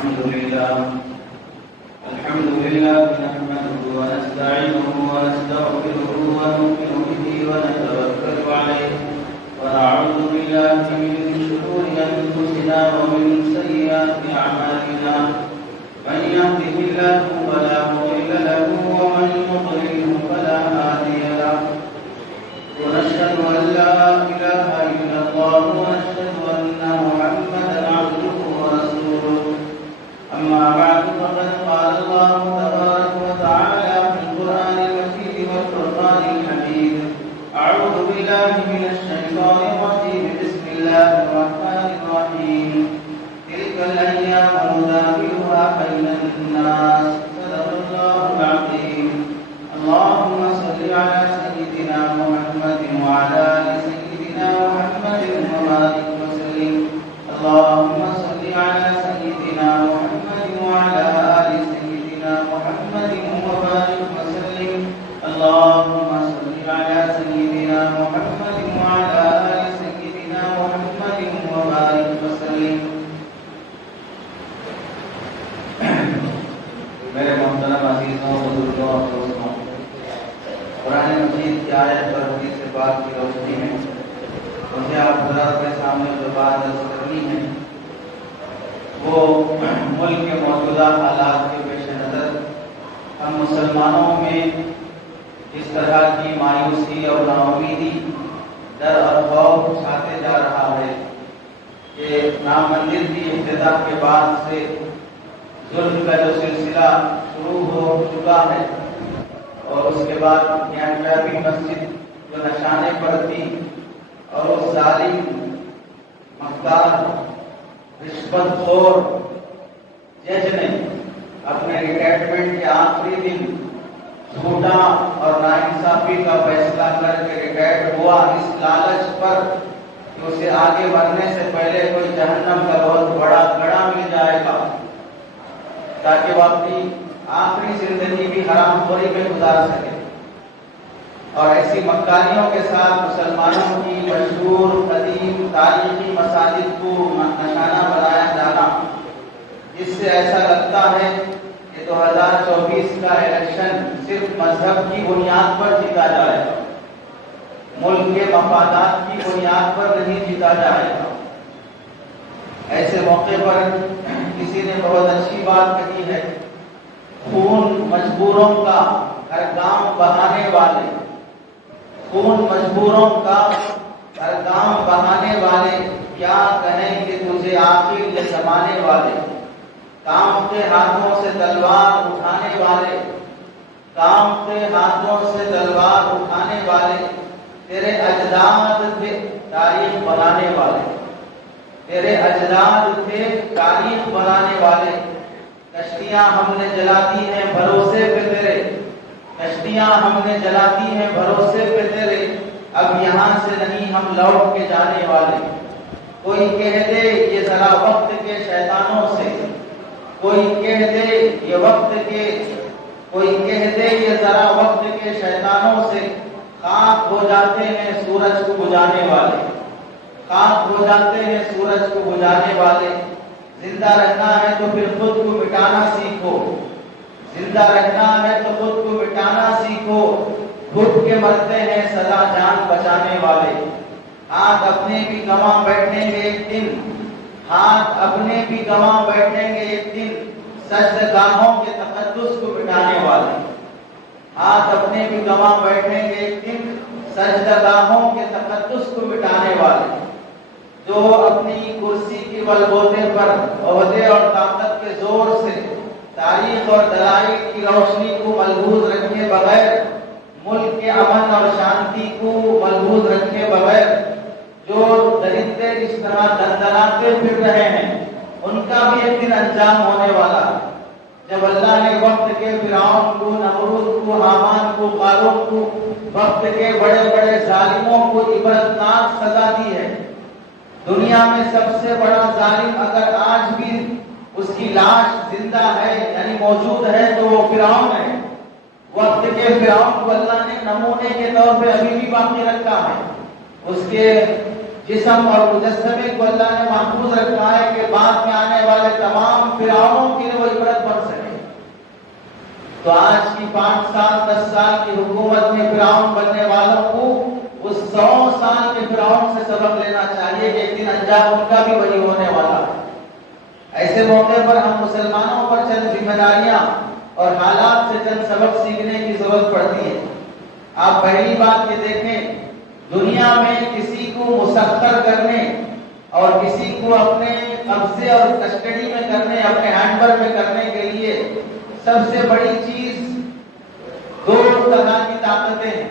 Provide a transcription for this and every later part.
الحمد لله نحمده ونستعينه ونستغفره ونؤمن به ونتوكل عليه ونعوذ بالله من شرور أنفسنا ومن سيئات أعمالنا من يهده الله فلا مضل له ومن يضلل فلا هادي له ونشهد أن لا إله إلا الله ونشهد أن محمدا عبده ورسوله أما بعد فقد قال الله تبارك وتعالى في القرآن المجيد والفرقان الحميد أعوذ بالله من الشيطان الرجيم بسم الله الرحمن الرحيم تلك الأيام نداولها بين الناس صدق الله العظيم اللهم صل على سيدنا محمد وعلى آل سيدنا محمد وبارك وسلم اللهم صل على سيدنا محمد وعلى آل سيدنا محمد وبارك وسلم اللهم صل على سيدنا محمد وعلى آل سيدنا محمد وبارك وسلم. میرے محترم عزیزوں بزرگوں اور دوستوں، قرآن مجید کی آیت پر حدیث پاک کی روشنی میں مجھے آپ حضرات کے سامنے جو بات عرض کرنی ہے وہ ملک کے موجودہ حالات کے پیش نظر ہم مسلمانوں میں اس طرح کی مایوسی اور ناامیدی، ڈر اور خوف چھاتے جا رہا ہے کہ رام مندر کی افتتاح کے بعد سے ظلم کا جو سلسلہ شروع ہو چکا ہے اور اس کے بعد یہاں ٹرافک مسجد جو نشانے پر تھی اور اس ظالم مختار رشوت خور جج نے اپنے ریٹائرمنٹ کے آخری دن جھوٹا اور ناانصافی کا فیصلہ کر کے ریٹائر ہوا اس لالچ پر کہ اسے آگے بڑھنے سے پہلے کوئی جہنم کا بہت بڑا گڑھا مل جائے گا تاکہ وہ اپنی آخری زندگی بھی حرام خوری میں گزار سکے. اور ایسی مکاریوں کے ساتھ مسلمانوں کی مشہور قدیم تاریخی مساجد کو نشانہ بنایا جانا، جس سے ایسا لگتا ہے کہ 2024 کا الیکشن صرف مذہب کی بنیاد پر جیتا جائے گا، ملک کے مفادات کی بنیاد پر نہیں جیتا جائے گا. ایسے موقع پر کسی نے بہت اچھی بات کہی ہے، خون مجبوروں کا ہر گام بہانے والے، خون مجبوروں کا ہر گام بہانے والے، کیا کہیں کہ تجھے آخر یہ زمانے والے، کام کے ہاتھوں سے تلوار اٹھانے والے، کام کے ہاتھوں سے تلوار اٹھانے والے، تیرے اجداد تھے تاریخ بنانے والے، تیرے اجداد تھے تاریخ بنانے والے. کشتیاں ہم نے جلاتی ہیں بھروسے پہ تیرے، کشتیاں ہم نے جلاتی ہیں بھروسے پہ تیرے، اب یہاں سے نہیں ہم لوٹ کے جانے والے. کوئی کہہ دے یہ ذرا وقت کے شیطانوں سے، کوئی کہہ دے یہ وقت کے، کوئی کہہ دے یہ ذرا وقت کے شیطانوں سے، خاک ہو جاتے ہیں سورج کو بجھانے والے، خاک ہو جاتے ہیں سورج کو بجھانے والے. زندہ رہنا ہے تو پھر خود کو مٹانا سیکھو، زندہ رہنا ہے تو خود کو مٹانا سیکھو، گھٹ کے مرتے ہیں سدا جان بچانے والے. ہاتھ اپنے بھی گنوا بیٹھیں گے ایک دن، ہاتھ اپنے بھی گنوا بیٹھیں گے ایک دن، سجدگاہوں کے تقدس کو مٹانے والے. ہاتھ اپنے بھی گنوا بیٹھیں گے ایک دن، سجدگاہوں کے تقدس کو مٹانے والے. جو اپنی کرسی کی بلبوتے پر عہدے اور طاقت کے زور سے تاریخ اور دلائل کی روشنی کو ملحوظ رکھے بغیر، ملک کے امن اور شانتی کو ملحوظ رکھے بغیر جو درندے اس طرح دندناتے پھر رہے ہیں، ان کا بھی ایک دن انجام ہونے والا. جب اللہ نے وقت کے فرعون کو، نمرود کو، حامان کو، قارون کو، وقت کے بڑے بڑے ظالموں کو عبرتناک سزا دی ہے. دنیا میں سب سے بڑا ظالم اگر آج بھی اس کی لاش زندہ ہے یعنی موجود ہے تو وہ فرعون ہے. وقت کے فرعون کو اللہ نے نمونے کے طور پہ ابھی بھی باقی رکھا ہے. اس کے جسم اور مجسمے کو اللہ نے محفوظ رکھا ہے کہ بعد میں آنے والے تمام فرعونوں کے لیے وہ عبرت بن سکے۔ تو آج کی 5 سال 10 سال کی حکومت میں فرعون بننے والوں کو اس 100 سال کے فرعون سے سبق لینا چاہیے کہ ایک دن انجام ان کا بھی وہی ہونے والا ہے۔ ایسے موقع پر ہم مسلمانوں پر چند ذمہ داریاں اور حالات سے چند سبق سیکھنے کی ضرورت پڑتی ہے۔ آپ پہلی بات یہ دیکھیں، دنیا میں کسی کو مسخر کرنے اور کسی کو اپنے قبضے اور کسٹڈی میں کرنے، اپنے ہینڈ میں کرنے کے لیے سب سے بڑی چیز 2 طرح کی طاقتیں ہیں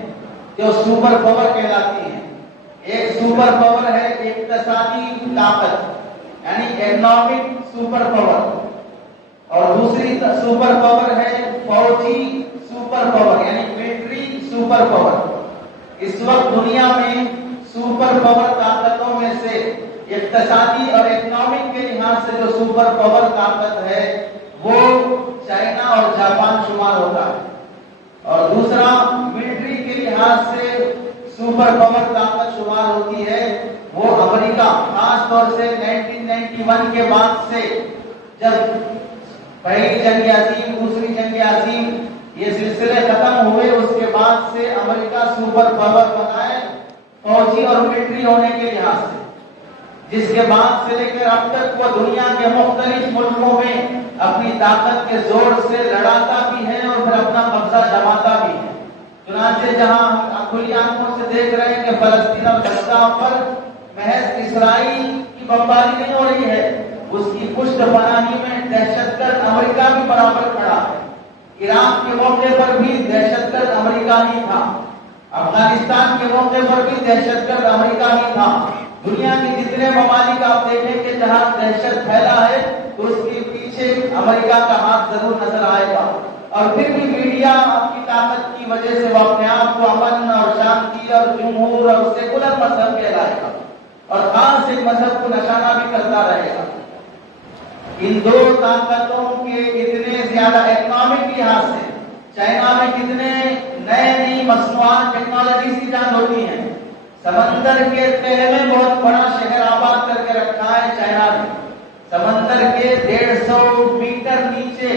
جو سپر پاور کہلاتی ہیں۔ ایک سپر پاور ہے اقتصادی طاقت یعنی اکنامک سپر پاور، اور دوسری سپر پاور ہے فوجی سپر پاور یعنی ملٹری سپر پاور۔ اس وقت دنیا میں سپر پاور طاقتوں میں سے اقتصادی اور اکنامک کے لحاظ سے جو سپر پاور طاقت ہے وہ چائنا اور جاپان شمار ہوتا ہے، اور دوسرا ملٹری کے لحاظ سے سپر پاور طاقت شمار ہوتی ہے وہ امریکہ۔ خاص طور سے 1991 کے بعد سے جب پہلی جنگ عظیم، دوسری جنگ عظیم یہ سلسلے ختم ہوئے، اس کے بعد سے امریکہ سپر پاور بنا ہے فوجی اور ملٹری ہونے کے لحاظ سے، جس کے بعد سے لے کر اب تک وہ دنیا کے مختلف ملکوں میں اپنی طاقت کے زور سے لڑاتا بھی ہے اور پھر اپنا قبضہ جماتا بھی ہے۔ چنانچہ جہاں ہم کھلی آنکھوں سے دیکھ رہے ہیں کہ فلسطین اور غزہ پر محض اسرائیل کی بمباری نہیں ہو رہی ہے، اس کی پشت پناہی میں دہشت گرد امریکہ بھی برابر کھڑا ہے۔ عراق کے موقع پر بھی دہشت گرد امریکہ ہی تھا، افغانستان کے موقع پر بھی دہشت گرد امریکہ ہی تھا۔ دنیا کے جتنے ممالک آپ دیکھیں کہ جہاں دہشت پھیلا ہے تو اس کے پیچھے امریکہ کا ہاتھ ضرور نظر آئے گا، اور پھر بھی میڈیا اپنی طاقت کی وجہ سے وہ اپنے آپ کو امن اور شانتی اور جمہور اور سیکولر مذہب کہلائے گا، اور خاص ایک مذہب کو نشانہ بھی کرتا رہے گا۔ ان 2 طاقتوں کے اتنے زیادہ اکنامک لحاظ سے چائنا میں کتنے نئی مصنوعات ٹیکنالوجی ایجاد ہوتی ہیں۔ سمندر کے تہہ میں بہت بڑا شہر آباد کر کے رکھا ہے چائنا نے، سمندر کے 150 میٹر نیچے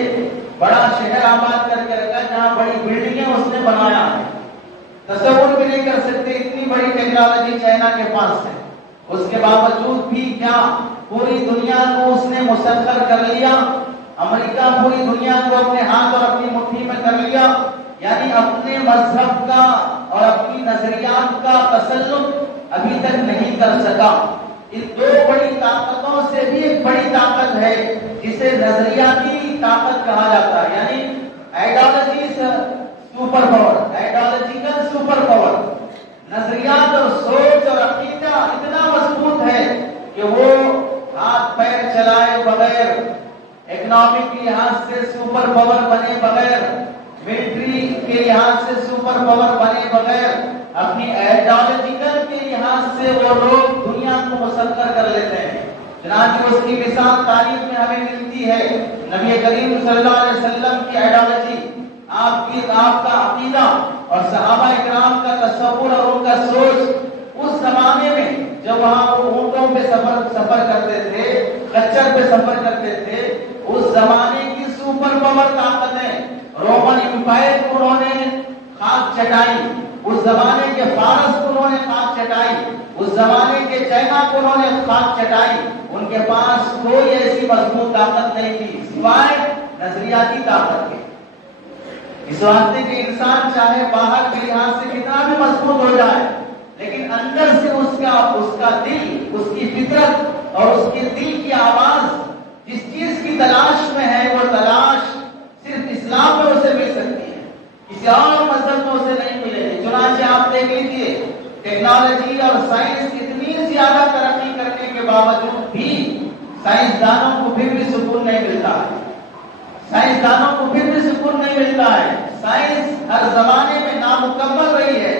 بڑا شہر آباد کر کے رکھا ہے جہاں بڑی بلڈنگیں اس نے بنایا ہے۔ تصور بھی نہیں کر سکتے اتنی بڑی ٹیکنالوجی چائنا کے پاس ہے، اس کے باوجود بھی کیا پوری دنیا کو اس نے مسخر کر لیا۔ امریکہ پوری دنیا کو اپنے ہاتھ اور اپنی مٹھی میں کر لیا، یعنی اپنے مذہب کا اور اپنی نظریات کا تسلط ابھی تک نہیں کر سکا۔ ان 2 بڑی طاقتوں سے بھی ایک بڑی طاقت ہے جسے نظریاتی طاقت کہا جاتا ہے، یعنی ideology super power, ideological super power. نظریات اور سوچ اور عقیدہ اتنا مضبوط ہے کہ وہ ہاتھ پیر چلائے بغیر، اکنامک کے لحاظ سے سپر پاور بنے بغیر، ملٹری کے لحاظ سے سپر پاور بنے بغیر، اپنی آئیڈیالوجیکل کے لحاظ سے وہ لوگ دنیا کو مسخر کر لیتے ہیں۔ چنانچہ اس کی مثال تاریخ میں ہمیں ملتی ہے۔ نبی کریم صلی اللہ علیہ وسلم کی آئیڈیالوجی، آپ کا عقیدہ اور صحابہ اکرام کا تصور اور ان کا سوچ اس زمانے میں جب وہاں وہ اونٹوں پہ سفر کرتے تھے، خچر پہ سفر کرتے تھے، اس زمانے کی سپر پاور طاقتیں، رومن امپائر کو انہوں نے خاک چٹائی، اس زمانے کے فارس کو انہوں نے خاک چٹائی، اس زمانے کے چائنا کو انہوں نے خاک چٹائی۔ ان کے پاس کوئی ایسی مضبوط طاقت نہیں تھی سوائے نظریاتی طاقت کے۔ اس واسطے کہ انسان چاہے باہر کے لحاظ سے کتنا بھی مضبوط ہو جائے، لیکن اندر سے اس کا دل، اس کی فطرت اور اس کے دل کی آواز جس چیز کی تلاش میں ہے، وہ تلاش صرف اسلام میں اسے مل سکتی ہے، کسی اور مذہب میں اسے نہیں ملے گی۔ چنانچہ آپ دیکھ لیجیے ٹیکنالوجی اور سائنس اتنی زیادہ ترقی کرنے کے باوجود بھی سائنسدانوں کو پھر بھی سکون نہیں ملتا ہے، سائنسدانوں کو پھر بھی سکون نہیں ملتا ہے۔ سائنس ہر زمانے میں نامکمل رہی ہے،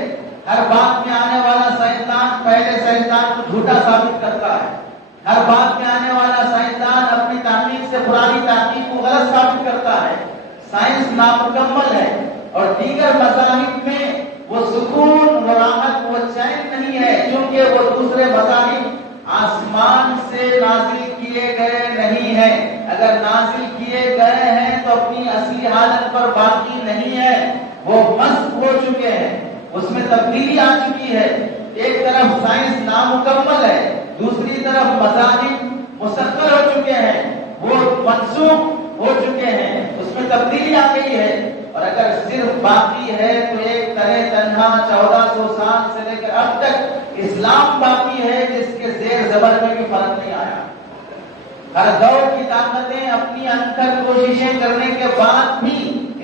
ہر بات میں آنے والا سائنسدان پہلے سائنسدان کو جھوٹا ثابت کرتا ہے، ہر بات میں آنے والا سائنسدان اپنی تحقیق سے پرانی تحقیق کو غلط ثابت کرتا ہے۔ سائنس نامکمل ہے اور دیگر مذاہب میں وہ سکون، وہ راحت، وہ چین نہیں ہے، کیونکہ وہ دوسرے مذاہب آسمان سے نازل کیے گئے نہیں ہیں۔ اگر نازل کیے گئے ہیں تو اپنی اصلی حالت پر باقی نہیں ہے، وہ مسخ ہو چکے ہیں، اس میں تبدیلی آ چکی ہے۔ ایک طرف سائنس نامکمل ہے، دوسری طرف مذاہب مسخر ہو چکے ہیں، وہ منسوخ ہو چکے ہیں، اس میں تبدیلی آ گئی ہے۔ اور اگر صرف باقی ہے تو ایک طرح تنہا 1400 سال سے لے کر اب تک اسلام باقی ہے، جس کے زیر زبر میں بھی فرق نہیں آیا۔ ہر دور کی طاقتیں اپنی انتر کوششیں کرنے کے بعد بھی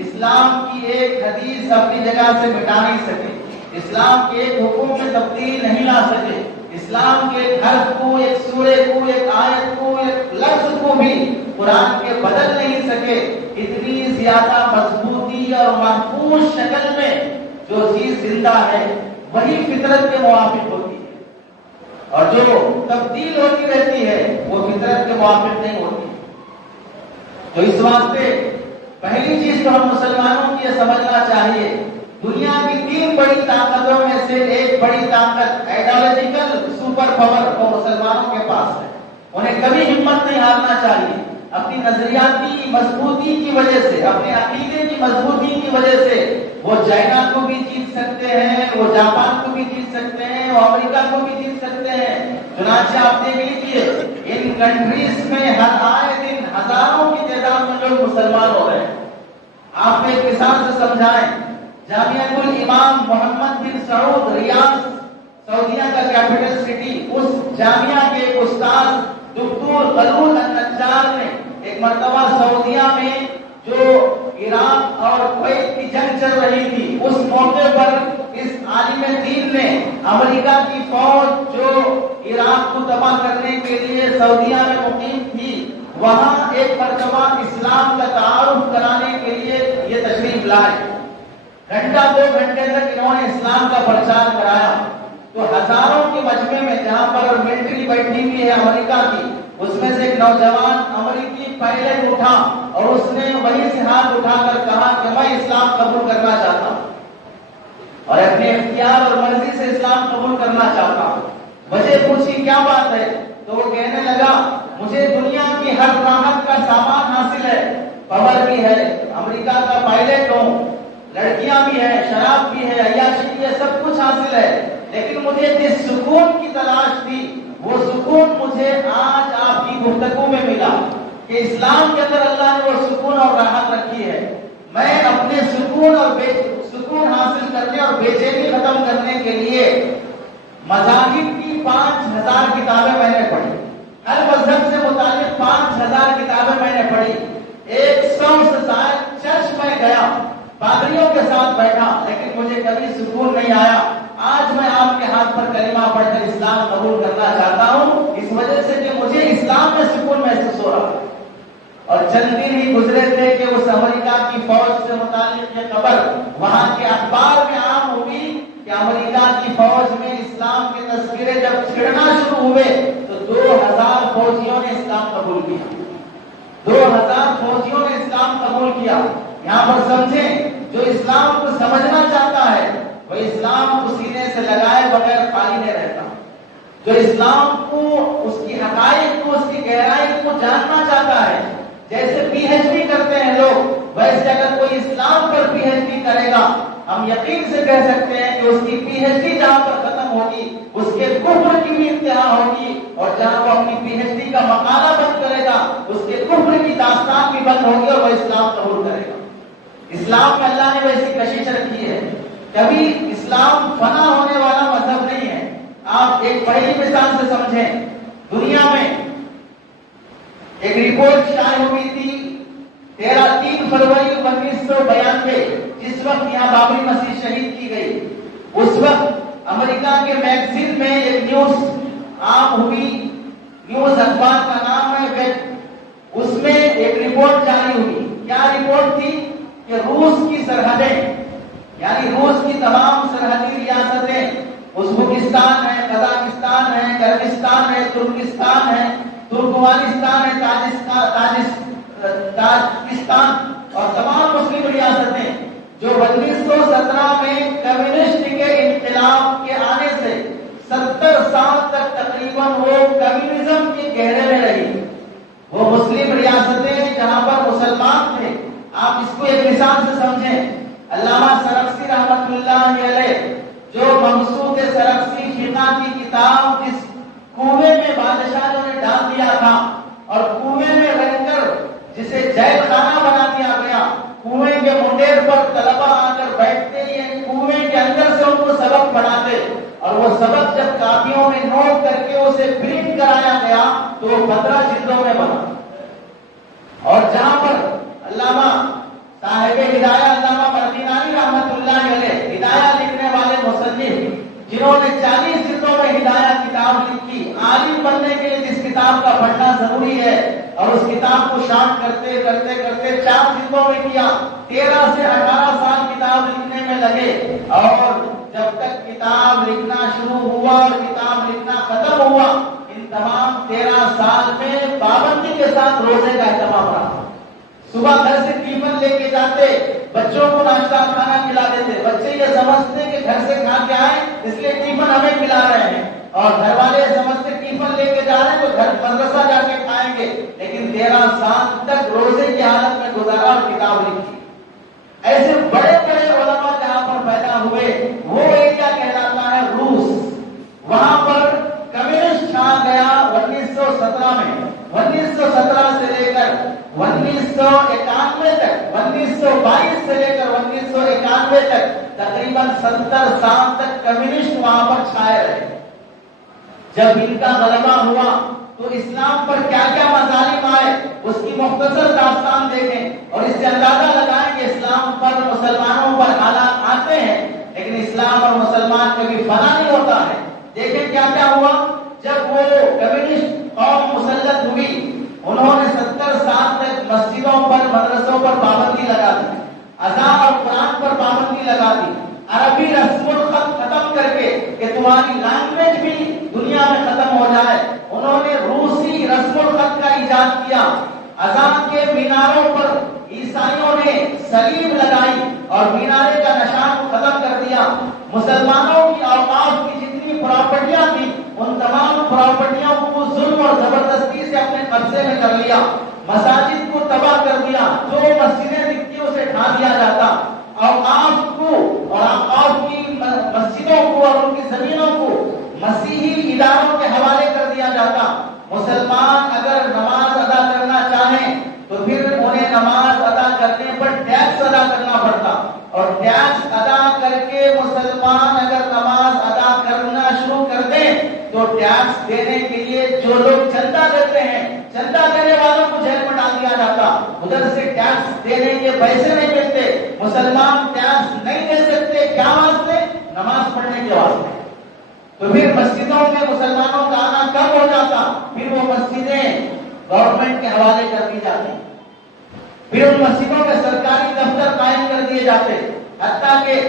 اسلام کی ایک حدیث اپنی جگہ سے مٹا نہیں سکے، اسلام کے ایک حکم میں تبدیلی نہیں لا سکے، اسلام کے ایک حرف کو، ایک سورے کو، ایک آیت کو، ایک لفظ کو بھی قرآن کے بدل نہیں سکے۔ اتنی زیادہ مضبوطی اور محفوظ شکل میں جو چیز زندہ ہے وہی فطرت کے موافق ہوتی ہے، اور جو تبدیل ہوتی رہتی ہے وہ فطرت کے موافق نہیں ہوتی۔ تو اس واسطے پہلی چیز تو ہم مسلمانوں کی یہ سمجھنا چاہیے، دنیا کی 3 بڑی طاقتوں میں سے ایک بڑی طاقت آئیڈیالوجیکل سپر پاور وہ مسلمانوں کے پاس ہے۔ انہیں کبھی ہمت نہیں ہارنا چاہیے، اپنی نظریاتی مضبوطی کی وجہ سے، اپنے عقیدے کی مضبوطی کی وجہ سے وہ چائنا کو بھی جیت سکتے ہیں، وہ جاپان کو بھی جیت سکتے ہیں، وہ امریکہ کو بھی جیت سکتے ہیں۔ چنانچہ آپ دیکھ لیجیے ان کنٹریز میں ہر آئے دن ہزاروں کی تعداد میں لوگ مسلمان ہو رہے ہیں۔ آپ ایک مثال سے سمجھائیں، جامعہ الامام محمد بن سعود ریاض سعودیہ کا کیپٹل سٹی، اس جامعہ کے ایک استاد دکتور خلود النجار نے ایک مرتبہ سعودیہ میں جو عراق اور کویت کی جنگ چل رہی تھی، اس موقع پر اس عالم دین نے امریکہ کی فوج جو عراق کو تباہ کرنے کے لیے سعودیہ میں مقیم تھی، وہاں ایک مرتبہ اسلام کا تعارف کرانے کے لیے یہ تشریف لائے۔ گھنٹہ 2 گھنٹے تک انہوں نے اسلام کا پرچار کرایا۔ تو ہزاروں کے مجمع میں جہاں پر ملٹری بیٹھی ہوئی ہے امریکہ کی، اس میں سے ایک نوجوان امریکی پائلٹ اٹھا اور اس نے وہیں سے ہاتھ اٹھا کر کہا کہ میں اسلام قبول کرنا چاہتا ہوں اور اپنے اختیار اور مرضی سے اسلام قبول کرنا چاہتا ہوں۔ وجہ پوچھی کیا بات ہے، تو وہ کہنے لگا مجھے دنیا کی ہر راحت کا سامان حاصل ہے، پاور بھی ہے، امریکہ کا پائلٹ ہوں، لڑکیاں بھی ہیں، شراب بھی ہے، عیاشی بھی ہے، سب کچھ حاصل ہے، لیکن مجھے جس سکون کی تلاش تھی وہ سکون مجھے آج آپ کی گفتگو میں ملا کہ اسلام کے اندر اللہ نے وہ سکون اور راحت رکھی ہے۔ میں اپنے سکون حاصل کرنے اور بے چینی ختم کرنے کے لیے مذاہب کی 5000 کتابیں میں نے پڑھی، ہر مذہب سے متعلق 5000 کتابیں میں نے پڑھی، 100 سے زائد چرچ میں گیا، پادریوں کے ساتھ بیٹھا، لیکن مجھے کبھی سکون نہیں آیا۔ آج میں آپ کے ہاتھ پر کلمہ پڑھ کر اسلام قبول کرنا چاہتا ہوں، اس وجہ سے کہ مجھے اسلام میں سکون محسوس ہو رہا ہے۔ اور چند دن ہی گزرے تھے کہ اس امریکہ کی فوج سے متعلق یہ خبر وہاں کے اخبار میں عام ہوئی کہ امریکہ کی فوج میں اسلام کے تذکرے جب چھڑنا شروع ہوئے تو 2000 فوجیوں نے اسلام قبول کیا، 2000 فوجیوں نے اسلام قبول کیا۔ یہاں پر سمجھیں، جو اسلام کو سمجھنا چاہتا ہے وہ اسلام کو سینے سے لگائے بغیر خالی نہیں رہتا، جو اسلام کو، اس کی حقائق کو، اس کی گہرائی کو جاننا چاہتا ہے، جیسے پی ایچ ڈی کرتے ہیں لوگ، ویسے اگر کوئی اسلام پر پی ایچ ڈی کرے گا، ہم یقین سے کہہ سکتے ہیں کہ اس کی پی ایچ ڈی جہاں پر ختم ہوگی اس کے کفر کی بھی انتہا ہوگی، اور جہاں وہ اپنی پی ایچ ڈی کا مقالہ بند کرے گا اس کے کفر کی داستان بھی بند ہوگی اور وہ اسلام قبول کرے گا۔ اسلام میں اللہ نے ویسی کشش رکھی ہے، کبھی اسلام فنا ہونے والا مذہب نہیں ہے۔ آپ ایک پہلی مثال سے سمجھیں، دنیا میں ایک رپورٹ شائع ہوئی تھی 3 فروری 1992، جس وقت یہاں بابری مسجد شہید کی گئی، اس وقت امریکہ کے میگزین میں ایک نیوز عام ہوئی، نیوز اخبار کا نام ہے ویب، اس میں ایک رپورٹ جاری ہوئی۔ کیا رپورٹ تھی کہ روس کی سرحدیں، یعنی روس کی تمام سرحدی ریاستیں، ازبکستان ہے، قزاقستان ہے، کرغزستان ہے، ترکستان ہے، ترکمانستان ہے، تاجکستان اور تمام مسلم ریاستیں جو 1917 میں کمیونسٹ آپ اس کو ایک مثال سے سمجھیں. علامہ سرخسی رحمۃ اللہ علیہ جو مقصود سرخسی فقہ کی کتاب جس کنویں میں بادشاہوں نے ڈال دیا تھا اور کنویں میں رہ کر جسے جیل خانہ بنا دیا گیا، کنویں کے منڈیر پر طلبہ آ کر بیٹھتے ہیں، کنویں کے اندر سے ان کو سبق پڑھاتے، اور وہ سبق جب کاپیوں میں نوٹ کر کے اسے پرنٹ کرایا گیا تو وہ 15 جلدوں میں بنا. اور جہاں پر علامہ صاحب ہدایہ علامہ مردینانی رحمۃ اللہ علیہ ہدایہ لکھنے والے مصنف جنہوں نے 40 جلدوں میں ہدایہ کتاب لکھی، عالم بننے کے لیے جس کتاب کا پڑھنا ضروری ہے، اور اس کتاب کو شارٹ کرتے کرتے کرتے 4 جلدوں میں کیا، 13 سے 18 سال کتاب لکھنے میں لگے، اور جب تک کتاب لکھنا شروع ہوا اور کتاب لکھنا ختم ہوا، ان تمام 13 سال میں پابندی کے ساتھ روزے کا اہتمام رہا. صبح گھر سے ٹیفن لے کے جاتے، بچوں کو ناشتہ کھانا کھلا دیتے، بچے یہ سمجھتے کہ گھر سے کھا کے آئے اس لیے ٹیفن ہمیں کھلا رہے ہیں، اور گھر والے سمجھتے ٹیفن لے کے جا رہے ہیں تو گھر مدرسہ جا کے کھائیں گے، لیکن 13 سال تک روزے کی حالت میں گزارا اور کتاب لکھی. ایسے بڑے بڑے علماء جہاں پر پیدا ہوئے وہ ایریا کہلاتا ہے روس. وہاں پر کمیونسٹ چھا گیا 1917 میں. 1917 سے لے کر 1991 تک، 1922 سے لے کر 1991 تک تقریباً 70 سال تک کمیونسٹ وہاں پر چھائے رہے. جب ان کا غلبہ ہوا تو اسلام پر کیا کیا مظالم آئے اس کی مختصر داستان دیکھیں، اور اس سے اندازہ لگائیں کہ اسلام پر مسلمانوں پر حالات آتے ہیں لیکن اسلام اور مسلمان کبھی فنا نہیں ہوتا ہے. دیکھیں کیا کیا ہوا. جب وہ کمیونسٹ قوم مسلط ہوئی، انہوں نے 70 سال تک مسجدوں پر مدرسوں پر پابندی لگا دی، اذان اور قرآن پر پابندی لگا دی، عربی رسم الخط ختم کر کے کہ تمہاری لینگویج بھی دنیا میں ختم ہو جائے. انہوں نے روسی رسم الخط کا ایجاد کیا. اذان کے میناروں پر عیسائیوں نے صلیب لگائی اور مینارے کا نشان ختم کر دیا. مسلمانوں کی اوقاف کی جتنی پراپرٹیاں تھیں ان تمام پراپرٹیوں کو ظلم اور زبردستی سے اپنے قبضے میں کر لیا. مساجد کو تباہ کر دیا، جو مسجدیں دکھتی اسے ڈھا دیا جاتا. اوقاف کو اور اوقاف کی مسجدوں کو اور ان کی زمینوں کو مسیحی اداروں کے حوالے کر دیا جاتا. مسلمان اگر نماز ادا کرنا چاہیں تو پھر انہیں نماز ادا کرنے پر ٹیکس ادا کرنا پڑتا، اور ٹیکس ادا کر کے مسلمان اگر نماز ادا کرنا شروع کر دیں تو ٹیکس دینے کے لیے جو لوگ چندہ دیتے ہیں، چندہ دینے والوں کو جیل میں ڈال دیا جاتا. ادھر سے ٹیکس دینے کے پیسے نہیں ملتے، مسلمان ٹیکس نہیں دے سکتے. کیا واسطے؟ نماز پڑھنے کے واسطے. تو پھر مسجدوں میں مسلمانوں کا آنا کم ہو جاتا، پھر وہ مسجدیں گورنمنٹ کے حوالے کر دی جاتی، پھر ان مسجدوں میں سرکاری دفتر قائم کر دیے جاتے، حتیٰ کہ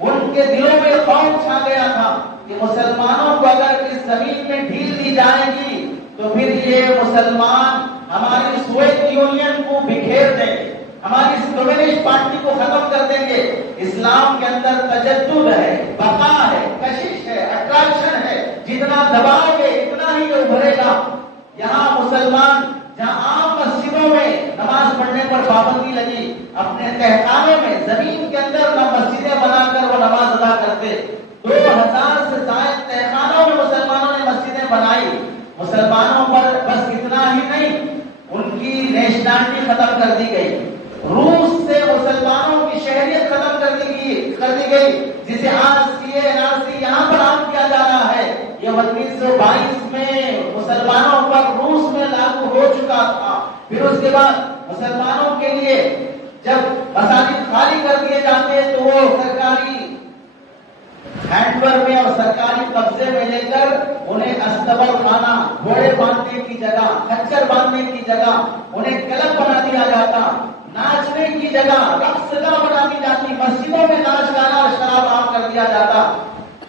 ان کے دلوں میں خوف چھا گیا تھا کہ مسلمانوں کو اگر اس زمین میں ڈھیل دی جائے گی تو پھر یہ مسلمان ہماری سوویت یونین کو بکھیر دیں گے، ہماری اس کمیونسٹ پارٹی کو ختم کر دیں گے. اسلام کے اندر تجدد ہے، بقا ہے، کشش ہے، اٹریکشن ہے. جتنا دباؤ گے اتنا ہی ابھرے گا. یہاں مسلمان جہاں عام مسجدوں میں نماز پڑھنے پر پابندی لگی، اپنے تہخانوں میں زمین کے اندر مسجدیں بنا کر وہ نماز ادا کرتے. 2000 سے زائد تہخانوں میں مسلمانوں نے مسجدیں بنائی. مسلمانوں پر بس اتنا ہی نہیں، ان کی نیشنلٹی ختم کر دی گئی. روس سے مسلمانوں کی شہریت ختم کر دی گئی، جسے آج CA/NRC یہاں پر عام کیا جا رہا ہے. یہ 1922 میں مسلمانوں پر روس میں لاگو ہو چکا تھا. پھر اس کے بعد مسلمانوں کے لیے جب مساجد خالی کر دیے جاتے تو وہ سرکاری ہینڈ پر میں اور سرکاری قبضے میں لے کر انہیں استبل خانہ، گھوڑے باندھنے کی جگہ، کچر باندھنے کی جگہ انہیں کلب بنا دیا جاتا، ناچنے کی جگہ رقص گاہ بنا دی جاتی، مسجدوں میں ناچ گانا اور شراب عام کر دیا جاتا.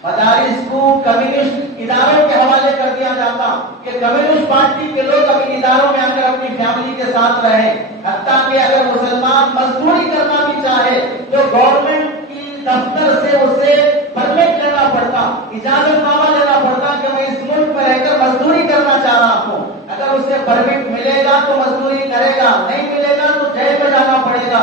مدارس کو کمیونسٹ اداروں کے حوالے کر دیا جاتا کہ کمیونسٹ پارٹی کے لوگ اپنے اداروں میں آ کر اپنی فیملی کے ساتھ رہیں. حتیٰ کہ اگر مسلمان مزدوری کرنا بھی چاہے تو گورنمنٹ کی دفتر سے اسے پرمٹ لینا پڑتا، اجازت نامہ لینا پڑتا کہ میں اس ملک میں رہ کر مزدوری کرنا چاہ رہا ہوں. اگر اسے پرمٹ ملے گا تو مزدوری کرے گا، نہیں ملے گا تو جیل میں جانا پڑے گا.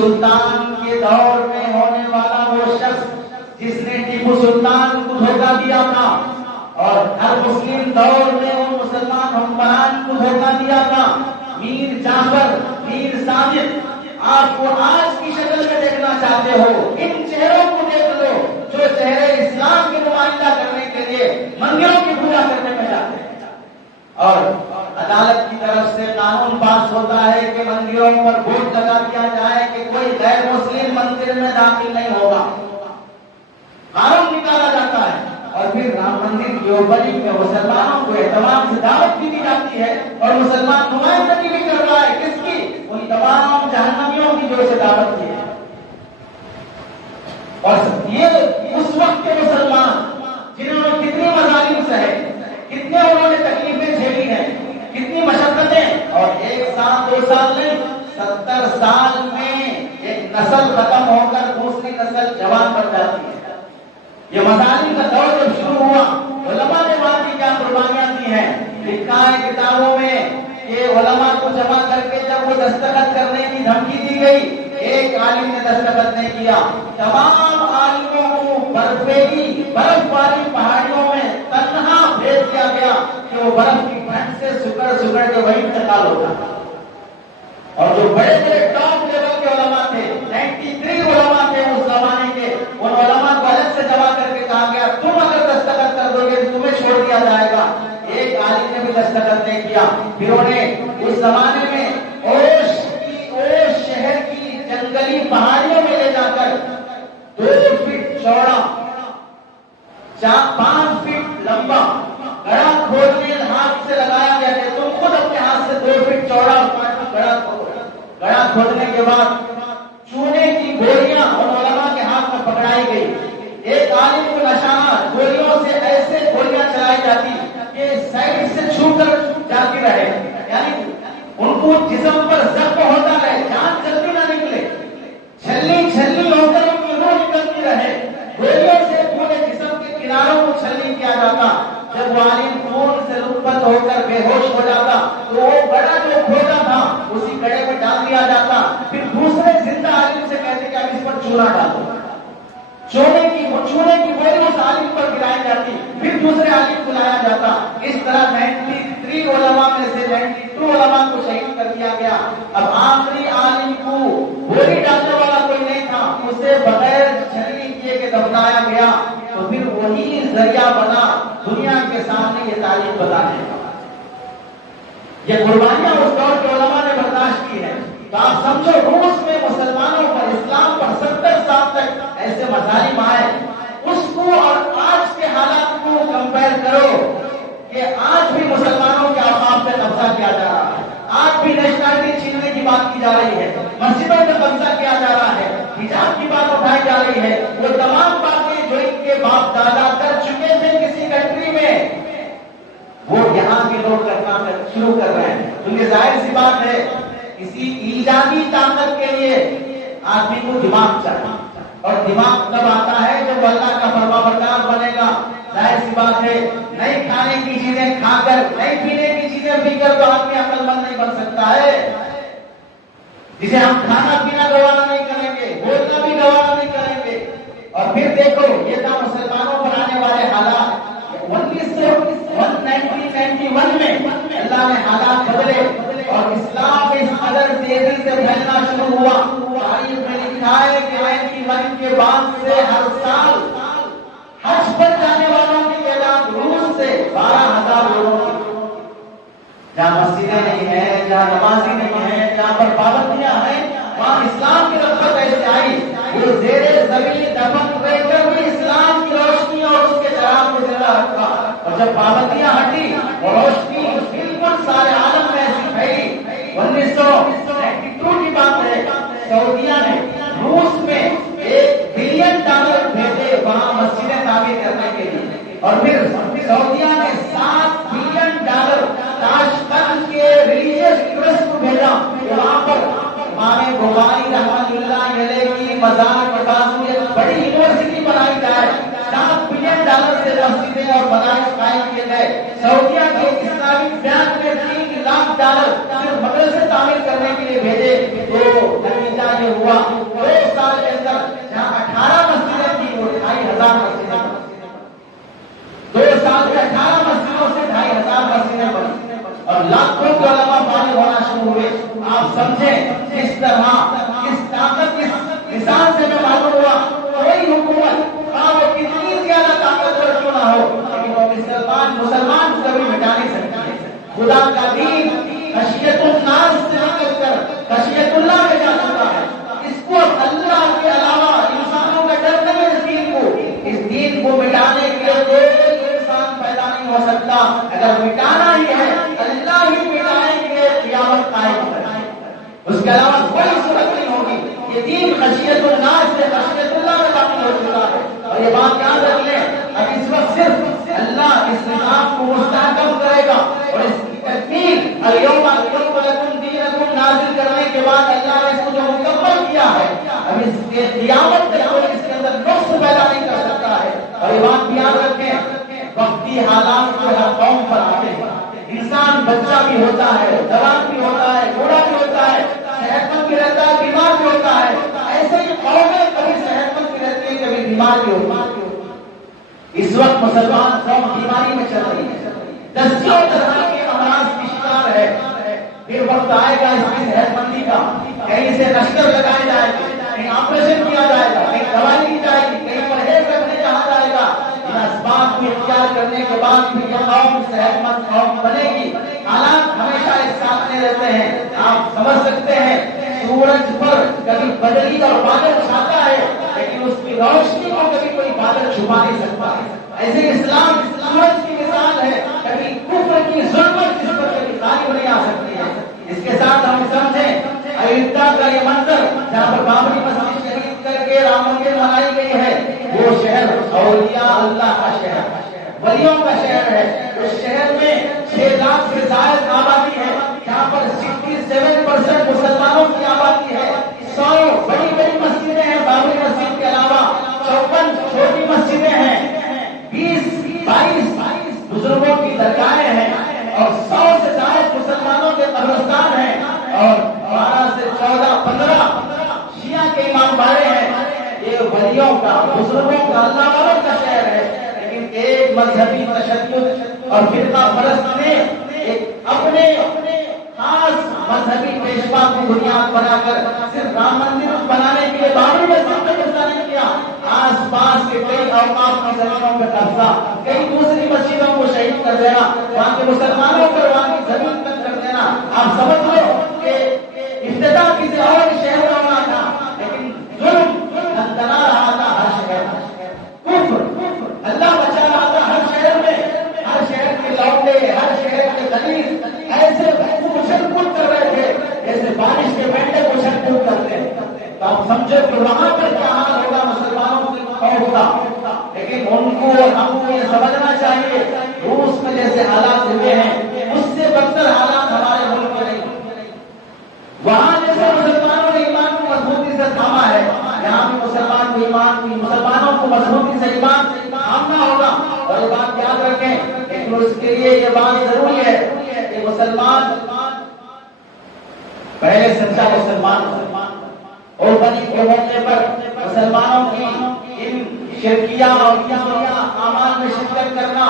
سلطان کے دور میں ہونے والا وہ شخص جس نے ٹیپو سلطان کو دھوکہ دیا تھا، اور ہر مسلم دور میں وہ مسلمان حکمران کو دھوکہ دیا تھا، میر جعفر، میر صادق، آپ کو آج کی شکل میں دیکھنا چاہتے ہو، ان چہروں کو دیکھ لو جو چہرے اسلام کی نمائندہ کرنے کے لیے منگلوں کی پوجا کرنے میں جاتے ہیں، اور عدالت کی طرف سے قانون پاس ہوتا ہے کہ مندروں پر بورڈ لگا دیا جائے کہ کوئی غیر مسلم مندر میں داخل نہیں ہوگا، قانون نکالا جاتا ہے، اور پھر رام مندر کی اوپننگ میں مسلمانوں کو اہتمام سے دعوت بھی دی جاتی ہے، اور مسلمان نمائندگی بھی کر رہا ہے کس کی؟ ان تمام جہنمیوں کی جو اسے دعوت کی ہے۔ اور یہ اس وقت کے مسلمان جنہوں نے کتنی مظالم سہے، کتنے انہوں نے تکلیفیں جھیلی ہیں، کتنی مشقتیں، اور 1 سال 2 سال نہیں، 70 سال میں ایک نسل ختم ہو کر دوسری نسل جوان بن جاتی ہے۔ یہ مظالم کا دور جب شروع ہوا، علماء نے وہاں کی کیا قربانیاں دی ہیں، لکھا ہے کتابوں میں کہ علماء کو جمع کر کے جب وہ دستخط کرنے کی دھمکی دی گئی، ایک عالم نے دستخط نہیں کیا، تمام عالموں کو برف والی پہاڑیوں میں تنہا بھیج دیا گیا کہ وہ برف کی ٹھنڈ سے سکڑ کے وہیں انتقال ہوتا۔ اور جو بڑے بڑے ٹاپ لیول کے علماء تھے، 93 علماء تھے اس زمانے کے، ان علماء کو الگ سے جمع کر کے کہا گیا تم اگر دستخط کر دو گے تو تمہیں چھوڑ دیا جائے گا۔ ایک عالم نے بھی دستخط نہیں کیا، پھر انہیں اس زمانے میں اوش شہر کی جنگلی پہاڑیوں میں لے جا کر 2 فٹ چوڑا 5 فٹ لمبا گڑھا کھودنے ہاتھ سے لگایا گیا کہ تم خود اپنے ہاتھ سے 2 فٹ چوڑا اور 5 فٹ گڑھا کھودنے کے بعد چونے کی گولیاں اور علماء کے ہاتھ میں پکڑائی گئی۔ ایک عالم کو نشانہ گولیوں سے ایسے گولیاں چلائی جاتی کہ سائڈ سے چھو کر جاتی رہے، یعنی ان کو جسم پر زخم ہوتا رہے، جان جلدی نہ نکلے، چھلنی ہو کر ان کی روح نکلتی رہے، گولیوں سے پورے جسم کے کناروں کو چھلنی کیا جاتا۔ جب وہ عالم خون سے لطفت ہو کر بے ہوش ہو جاتا تو وہ گڑھا جو کھودا تھا اسی گڑھے میں ڈال دیا جاتا، پھر دوسرے زندہ عالم سے کہتے کہ اب اس پر چونا ڈالو، چونے کی گولی اس عالم پر گرائی جاتی، پھر دوسرے عالم کو لایا جاتا۔ اس طرح 93 علماء میں سے 92 علماء کو شہید کر دیا گیا۔ اب آخری عالم کو گولی ڈالنے والا کوئی نہیں تھا، اسے بغیر چھلنی کیے کے دفنایا گیا، تو پھر وہی ذریعہ بنا دنیا کے سامنے یہ تعلیم بتانے کا۔ یہ قربانیاں اس دور کے علماء نے برداشت کی ہے، تو آپ سمجھو روس میں مسلمانوں پر، اسلام پر 70 سال تک ایسے مظالم آئے، اس کو اور آج کے حالات کو کمپیئر کرو کہ آج بھی مسلمانوں کے اوقاف پہ قبضہ کیا جا رہا ہے، آج بھی نیشنلٹی چھیننے کی بات کی جا رہی ہے، مسجدوں پہ قبضہ کیا جا رہا ہے، حجاب کی بات اٹھائی جا رہی ہے، وہ تمام باتیں جو ان کے باپ دادا کر چکے تھے کسی کنٹری میں، وہ یہاں کے لوگ کرنا شروع کر رہے ہیں، کیونکہ ظاہر سی بات ہے کسی ایجادی طاقت کے لیے آدمی کو دماغ چاہیے، اور دماغ تب آتا ہے جب اللہ کا فرما بردار بنے گا۔ ظاہر سی بات ہے نہیں کھانے کی چیزیں کھا کر، نہیں پینے کی چیزیں پی کر تو آدمی عقل مند نہیں بن سکتا ہے، جسے ہم کھانا پینا گوارا نہیں کریں گے، بولنا بھی گوارا نہیں کریں گے۔ اور پھر دیکھو یہ تھا مسلمانوں پر آنے والے حالات، 1991 میں اللہ نے حالات بدلے اور اسلام اس قدر تیزی سے پھیلنا شروع ہوا۔ تاریخ میں لکھا ہے کہ 91 کے بعد سے ہر سال حج پر جانے والوں کی تعداد روس سے 12,000 لوگوں کی، جہاں مسجدیں نہیں ہیں، جہاں نمازی نہیں ہیں، جہاں پر پابندیاں ہیں، وہاں اسلام کی رغبت ایسے آئی، وہ زیر زمین دفن رہ کر بھی اسلام کی روشنی اور اس کے چراغ کو زندہ رکھا، اور جب پابندیاں ہٹی اور روشنی بالکل سارے عالم میں ایسی پھیلی۔ 1992 کی بات ہے، سعودیہ نے روس میں $1 بلین بھیجے وہاں مسجدیں تعمیر کرنے کے لیے، اور پھر سعودیہ نے $7 بلین تاشقند کے ریلیجیس ٹرسٹ کو بھیجا کہ وہاں پر امام بخاری رحمۃ اللہ علیہ کی مزار کے پاس ایک بڑی یونیورسٹی بنائی جائے، $7 بلین سے مسجدیں اور مدارس قائم کیے گئے۔ سعودیہ کے اسلامک بینک میں $3 $1,00,000 صرف مدرسے تعمیر کرنے کے لیے بھیجے تو نتیجہ یہ ہوا 2 سال کے اندر جہاں 18 مسجدیں تھیں وہ 2,500 مسجدیں بنی. 2 سال کے 18 مسجدوں سے 2,500 مسجدیں بنی اور لاکھوں کے علماء فارغ ہونا شروع ہوئے. آپ سمجھیں کس طرح کس طاقت کس مثال سے میں معلوم ہوا کوئی حکومت وہ کتنی زیادہ طاقتور کیوں نہ ہو لیکن وہ مسلمان کو کبھی مٹا نہیں سکتی. خدا کا دین خشیت الناس سے نکل کر خشیت اللہ میں جا چکا ہے. اس کو اللہ کے علاوہ انسانوں کا ڈر نہیں ہے. اس دین کو مٹانے کے لیے کوئی انسان پیدا نہیں ہو سکتا. اگر مٹانا ہی ہے اللہ ہی مٹائیں گے قیامت قائم ہوگی. اس کے علاوہ کوئی صورت نہیں ہوگی. یہ دین خشیت الناس سے خشیت اللہ میں داخل ہو چکا ہے. اور یہ بات یاد رکھ لیں اب اس وقت صرف اللہ اس نظام کو مستحکم کرے گا اور اس کی تکمیل الیوم اکملت لکم دینکم نازل کرنے کے بعد اللہ نے اس کو جو مکمل کیا ہے اب اس کے قیامت تک کوئی اس کے اندر نقص پیدا نہیں کر سکتا ہے. اور یہ بات بھی یاد رکھیں وقتی حالات جو ہر قوم پر آتے ہیں. انسان بچہ بھی ہوتا ہے جوان بھی ہوتا ہے بوڑھا بھی ہوتا ہے صحت مند بھی رہتا ہے بیمار بھی ہوتا ہے. ایسے ہی قومیں کبھی صحت مند بھی رہتی ہیں کبھی بیمار بھی ہوتی ہیں. اس وقت مسلمان قوم بیماری میں چل رہی ہے. دسیوں طرح کے امراض کی شکار ہے. پھر وقت آئے گا اس کی صحت مندی کا کہیں سے نشتر لگایا جائے گا کہیں آپریشن کیا جائے گا کہیں دوائی دی جائے گی کہیں پرہیز رکھنے کہا جائے گا. ان اسباب کو اختیار کرنے کے بعد بھی یہ قوم صحت مند قوم بنے گی. حالات ہمیشہ ایک ساتھ نہیں رہتے ہیں. آپ سمجھ سکتے ہیں سورج پر کبھی بدلی اور بادل چھاتا ہے لیکن اس کی روشنی کو کبھی کوئی بادل چھپا نہیں سکتا. ایسے اسلام سورج کی مثال ہے کبھی کفر کی ظلمت جس پر کبھی غالب نہیں آ سکتی ہے. اس کے ساتھ ہم سمجھیں ایودھیا کا یہ منظر جہاں پر بابری مسجد شہید کر کے رام مندر بنائی گئی ہے وہ شہر اولیاء اللہ کا شہر ولیوں کا شہر ہے. اس شہر میں 6 لاکھ سے زائد آبادی ہے جہاں پر 67% مسلمانوں کی آبادی ہے. 100 بڑی بڑی مسجدیں ہیں بابری مسجد کے علاوہ 54 چھوٹی مسجدیں ہیں. 20-22 بزرگوں کی درگاہیں ہیں اور 100 سے زائد مسلمانوں کے قبرستان ہیں اور 12 سے 14-15 شیعہ کے امام باڑے ہیں. یہ ولیوں کا بزرگوں کا اللہ والوں کا شہر ہے. لیکن ایک مذہبی تشدد اور فرقہ پرست نے ایک اپنے خاص مذہبی پیشوا کو بنیاد بنا کر صرف رام مندر بنانے کے لیے بابری مسجد کا قبضہ نہیں کیا. آس پاس کے کئی اوقاف کی زمینوں پر قبضہ کئی دوسری مسجدوں کو شہید کر دینا وہاں کے مسلمانوں پر وہاں کی زمین تنگ کر دینا. آپ سمجھ لو کہ ابتدا کسی اور شہر کا ہونا تھا لیکن ظلم تنا رہا تھا ہر شہر. کفر اللہ بچا رہا تھا ہر شہر میں. ہر شہر کے لوٹے ہر شہر کے غریب ایسے اچھل کود کر رہے تھے جیسے بارش کے بیٹے کو اچھل کود کرتے ہیں. تو آپ سمجھو کہ وہاں پر کیا حال ہوگا مسلمانوں کے خوف کا. لیکن ان کو ہم کو یہ سمجھنا چاہیے روس میں جیسے حالات ہوئے ہیں اس سے بدتر حالات ہمارے ملک میں نہیں. وہاں جیسے مسلمانوں نے ایمان کو مضبوطی سے تھاما ہے یہاں بھی مسلمانوں کو مضبوطی سے ایمان تھامنا ہوگا. اور یہ بات یاد رکھیں کہ اس کے لیے یہ بات ضروری ہے کہ مسلمان پہلے سچا مسلمان اور بنی کے موقع پر مسلمانوں کی ان شرکیہ اور کفریہ اعمال میں شرکت کرنا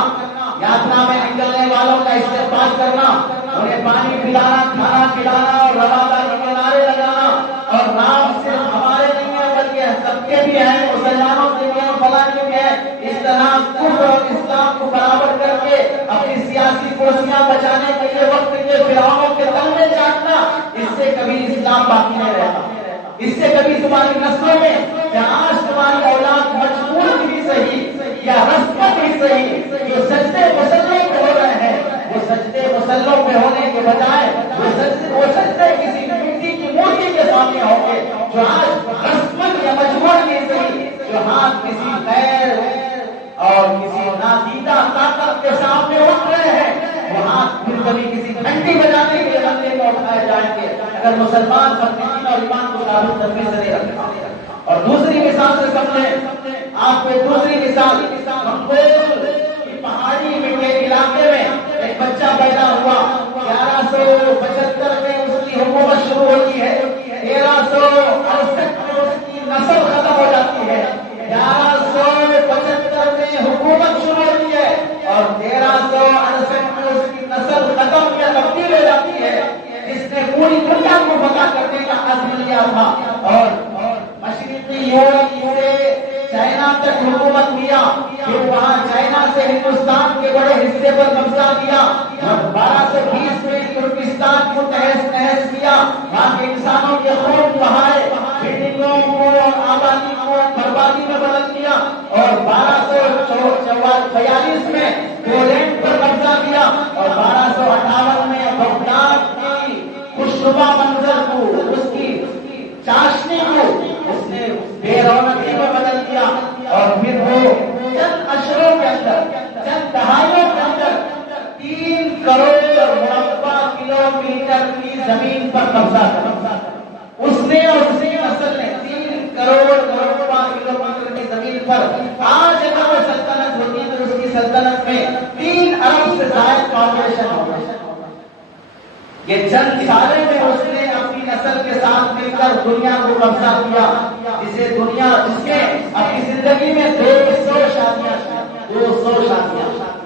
یاترا میں نکلنے والوں کا استقبال کرنا انہیں پانی پلانا کھانا کھلانا اور رواداری کے نعرے لگانا اور رام صرف ہمارے نہیں ہے بلکہ سب کے بھی ہیں مسلمانوں کے بھی ہیں فلاں کے بھی ہیں. اس طرح کفر اور اسلام کو برابر کر کے اپنی سیاسی کرسیاں بچانے کے لیے وقت کے فرعونوں کے تلے چاٹنا اس سے کبھی اسلام باقی نہیں رہتا. اس سے کبھی تمہاری نسلوں میں آج تمہاری اولاد مجبور بھی صحیح یا رسمت بھی صحیح جو سجدے مسلوں پہ ہو رہے ہیں وہ سجدے مسلوں پہ ہونے کے بجائے وہ سجدے کسی مٹی کی مورتی کے سامنے ہوں گے. جو آج رسمت یا مجبور بھی صحیح جو ہاتھ کسی غیر اور کسی نادیدہ طاقت کے سامنے اٹھ رہے ہیں وہ ہاتھ پھر کبھی کسی گھنٹی بجانے کے بندے کو اٹھائے جائیں گے اگر مسلمان اپنے دین اور ایمان کو ثابت کرنے سے نہیں رکھا. اور دوسری مثال سے سمجھیں آپ کو دوسری مثال منگول کی پہاڑی کے علاقے میں ایک بچہ پیدا ہوا 1100 سے ہندوستان کے بڑے حصے پر قبضہ کیا، 1220 میں ترکستان کو تہس نہس کیا، وہاں کے انسانوں کے خون بہائے، بلڈنگوں کو آبادی کو بربادی میں بدل دیا، اور 1246 میں پولینڈ پر قبضہ کیا، اور 1258 میں بغداد کی خوشنما منظر کو، اس کی چاشنی کو اس نے بے رونقی میں بدل دیا، اور پھر وہ چند اشروں کے اندر، چند دہائیوں کے اندر 3 کروڑ مربع کلومیٹر کی زمین پر قبضہ کر اس نے اور اس کی نسل نے 3 کروڑ مربع کلومیٹر کی زمین پر، آج اگر وہ سلطنت ہوتی تو اس کی سلطنت میں 3 ارب سے زائد پاپولیشن ہوگا۔ یہ چند سالوں میں اس نے اپنی نسل کے ساتھ مل کر دنیا کو قبضہ کیا، جس کے اپنی زندگی میں 200 شادیاں،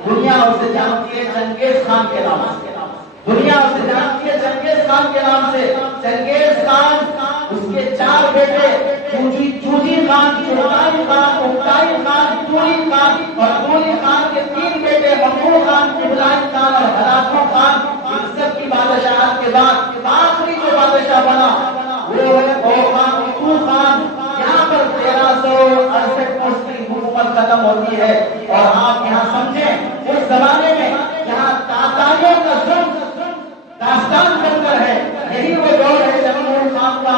دنیا اسے جانتی ہے چنگیز خان کے نام سے، دنیا اسے جانتی ہے چنگیز خان کے نام سے۔ چنگیز خان، اس کے 4 بیٹے، چوجی خان، چوٹائی خان، اکتائی خان، توری خان، اور توری خان کے 3 بیٹے، مقبول خان، قبلائی خان اور ہلاکو خان۔ ان سب کی بادشاہت کے بعد آخری جو بادشاہ بنا وہ خان، خان، یہاں پر 1368 میں اس کی حکومت ختم ہوتی ہے۔ اور آپ یہاں سمجھیں، اس زمانے میں یہاں تاتاریوں کا ظلم داستان بن کر ہے، یہی وہ دور ہے جب خان کا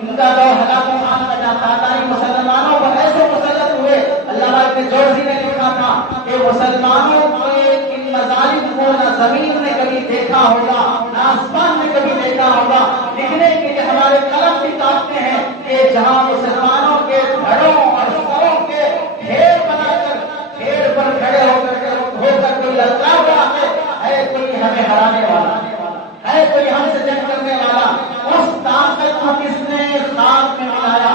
ان کا دور، ہلاکو خان کا، جہاں تاتاری مسلمانوں پر ایسے مسلط ہوئے۔ علامہ ابن جوزی نے لکھا تھا کہ مسلمانوں کے ان مظالم کو نہ زمین نے کبھی دیکھا ہوگا، نہ آسمان نے کبھی دیکھا ہوگا۔ لکھنے کے لیے ہمارے قلم بھی کاٹتے ہیں کہ جہاں مسلمانوں کے دھڑوں اور سروں کے ڈھیر بنا کر، ڈھیر پر کھڑے ہو کر کوئی للکار رہا ہے کوئی ہمیں ہرانے والا، ہے کوئی ہم سے جنگ کرنے والا، اس طاقت کو کس نے خاک میں ملایا،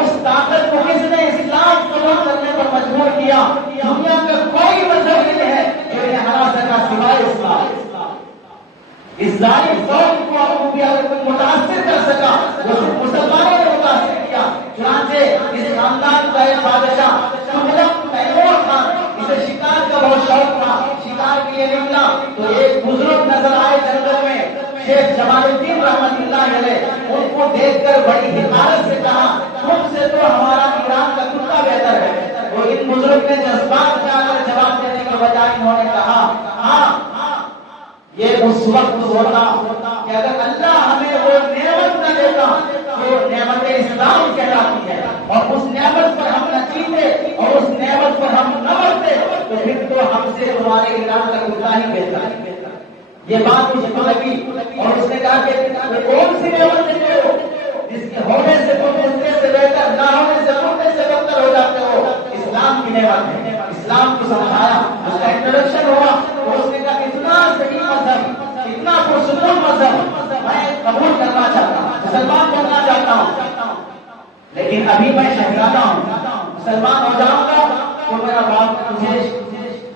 اس طاقت کو کس نے اسلام قبول کرنے پر مجبور کیا؟ دنیا کا کوئی مذہب نہیں ہے جو انہیں ہرا سکا سوائے اسلام۔ اس ظالم قوم کو متاثر کر سکا وہ صرف مسلمانوں نے متاثر کیا۔ چنانچہ اس خاندان کا ایک بادشاہ تغلق تیمور خان، اسے شکار کا بہت شوق تھا، شکار کے لیے نکلا تو ایک بزرگ نظر آئے جنگل میں، شیخ جمال الدین رحمت اللہ علیہ۔ ان کو دیکھ کر بڑی حقارت سے کہا، تم سے تو ہمارا ایران کا کتا بہتر ہے۔ وہ ان بزرگ نے جذبات میں آ کر جواب دینے کے بجائے انہوں نے کہا، ہاں یہ اس وقت ہوتا کہ اگر اللہ ہمیں وہ نعمت نہ دیتا تو نعمت اسلام کہلاتی ہے، اور اس نعمت پر ہم نہ جیتے اور اس نعمت پر ہم نہ مرتے تو پھر تو ہم سے تمہارے ایران کا کتا ہی بہتر ہے۔ یہ بات اس کو لگی اور اس نے کہا کہ کون سی نعمت دیتے ہو جس کے ہونے سے تم مردے سے بہتر، نہ ہونے سے مردے سے بدتر ہو جاتے ہو؟ اسلام کی نعمت ہے۔ اسلام کو سمجھایا، اس کا انٹروڈکشن ہوا اور اس نے کہا اتنا صحیح مذہب، اتنا پرسکون مذہب میں قبول کرنا چاہتا ہوں، مسلمان بننا چاہتا ہوں، لیکن ابھی میں شہزادہ ہوں، مسلمان ہو جاؤں گا تو میرا باپ مجھے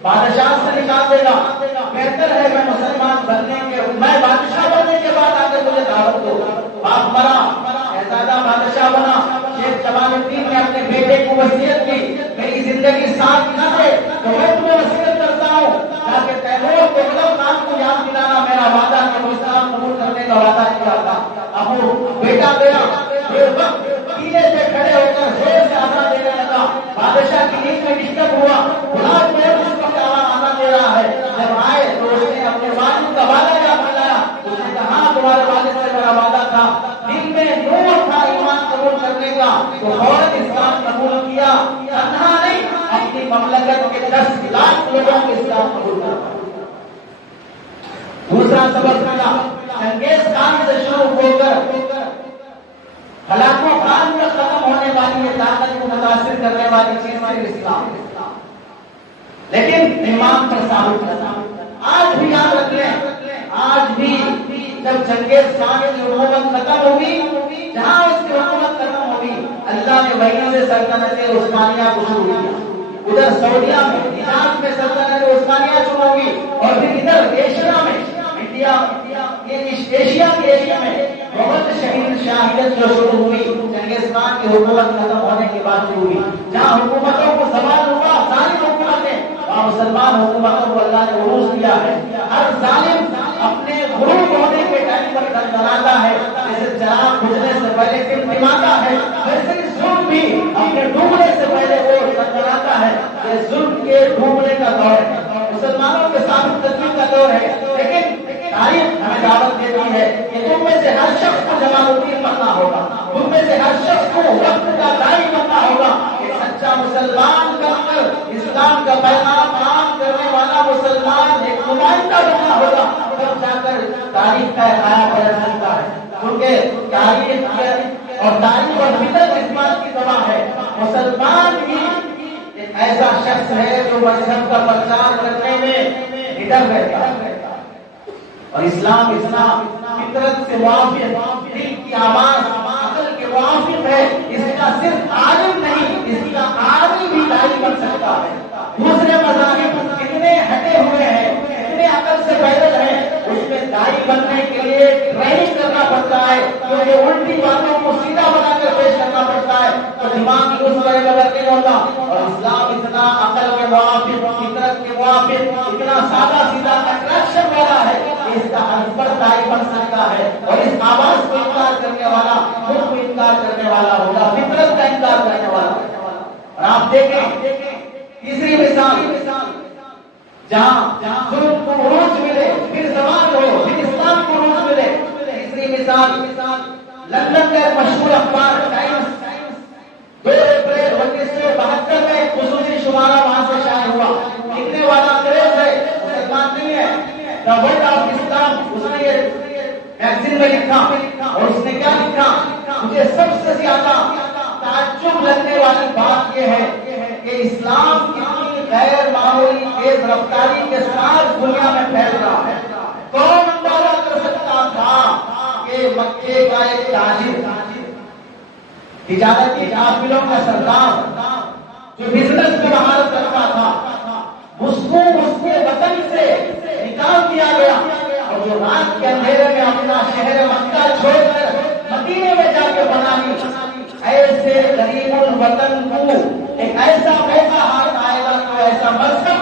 بادشاہ سے نکال دے گا، بہتر ہے میں مسلمان بننے کے، میں بادشاہ بننے کے بعد آ کر مجھے دعوت دو۔ باپ مرا، شہزادہ بادشاہ بنا۔ شیخ جمال الدین نے اپنے بیٹے کو وصیت کی، میری زندگی ساتھ نہ دے تو میں تمہیں وصیت کرتا ہوں تاکہ تیمور تغلق خان کو یاد دلانا میرا وعدہ کہ وہ اسلام قبول کرنے کا وعدہ کیا تھا۔ اب وہ بیٹا گیا، کیلے سے کھڑے ہو کر زور سے آنا دینے لگا، بادشاہ کی نیند میں ڈسٹرب ہوا، بلاد میں اس وقت آنا دے رہا ہے۔ جب آئے تو اس نے اپنے والد کا وعدہ یاد دلایا، اس نے کہا ہاں تمہارے والد سے میرا وعدہ تھا، دل میں نور تھا ایمان قبول کرنے کا تو فوراً اسلام قبول کیا، تنہا نہیں اپنی مملکت کے 10 لاکھ لوگوں کو اسلام قبول کیا۔ دوسرا سبق ملا، چنگیز خان سے شروع ہو کر ہلاکو خان میں ختم ہونے والی یہ طاقت کو متاثر کرنے والی چیز صرف اسلام، لیکن ایمان پر ثابت رہنا۔ آج بھی یاد رکھ لیں، آج بھی جب چنگیز خان کی حکومت ختم ہوگی، جہاں اس کی حکومت ختم ہوگی، اللہ نے وہیں سے سلطنت عثمانیہ کو شروع کیا۔ ادھر سعودیہ میں، عراق میں سلطنت عثمانیہ شروع ہوگی، اور پھر ادھر ایشیا میں، انڈیا، ایشیا میں بہت شہید شاہیت جو شروع ہوئی چنگیز خان کی حکومت ختم ہونے کے بعد شروع ہوئی، جہاں حکومتوں کو زوال ہوا، ظالم حکومتیں، مسلمان حکومتوں کو اللہ نے عروج دیا ہے. ہر ظالم اپنے غروب ہونے کے ٹائم پر دھڑدھڑاتا ہے، جیسے چراغ بجھنے سے پہلے ٹمٹماتا ہے، ویسے ہی ظلم بھی اپنے ڈوبنے سے پہلے وہ دھڑدھڑاتا ہے. یہ ظلم کے ڈوبنے کا دور ہے، مسلمانوں کے ثابت قدمی کا دور ہے. لیکن تاریخ ہمیں دعوت دیتی ہے کہ تم میں سے ہر شخص کو جمال الدین بننا ہوگا، تم میں سے ہر شخص کو وقت کا داعی بننا ہوگا. ایک سچا مسلمان بن کر اسلام کا پیغام عام کرنے والا مسلمان ایک نمائندہ بننا ہوگا، تب جا کر تاریخ کا خیال بدل سکتا ہے. کیونکہ تاریخ اور فطرت اس بات کی گواہ ہے، مسلمان ہی ایک ایسا شخص ہے جو مذہب کا پرچار کرنے میں نڈر رہتا ہے. اور اسلام فطرت سے موافق، دل کی آواز عقل کے موافق ہے. اس کا صرف عالم نہیں، اس کا عالم بھی داعی بن سکتا ہے. دوسرے مذاہب کتنے ہٹے ہوئے ہیں، کتنے عقل سے پیدل ہیں، اس میں داعی بننے کے لیے ٹریننگ کرنا پڑتا ہے، کیونکہ الٹی باتوں کو سیدھا بنا کر پیش کرنا پڑتا ہے تو دماغ کی اس طرح بغیر نہیں ہوتا. اور اسلام اتنا عقل کے موافق، فطرت کے موافق، اتنا سادہ سیدھا اٹریکشن والا ہے کہ اس کا ہر فرد داعی بن سکتا ہے. اور اس آواز کو انکار کرنے والا خود کو انکار کرنے والا ہوگا، فطرت کا انکار کرنے والا. اور آپ دیکھیں تیسری مثال، جہاں ظلم کو عروج ملے، پھر زوال ہو، پھر اسلام کو عروج ملے. تیسری مثال لندن کا ایک مشہور اخبار ٹائمز، 2 اپریل 1972 میں خصوصی شمارہ وہاں سے شائع ہوا. لکھنے والا انگریز ہے، مسلمان نہیں ہے. دا ورلڈ آف اسلام، اس نے یہ میگزین میں لکھا. اور اس نے کیا لکھا؟ مجھے سب سے زیادہ تعجب لگنے والی بات یہ ہے کہ اسلام کی غیر معمولی تیز رفتاری کے ساتھ دنیا میں پھیل رہا ہے. کون اندازہ کر سکتا تھا کہ مکے کا ایک تاجر، تجارت کی قافلوں کا سردار، جو بزنس میں مہارت رکھتا تھا، اس کو اس کے وطن سے نکال دیا گیا. اور جو رات کے اندھیرے میں اپنا شہر مکہ چھوڑ کر مدینے میں جا کے بنا لی. ایسے غریب الوطن کو ایک ایسا موقع ہاتھ آئے گا تو ایسا مذہب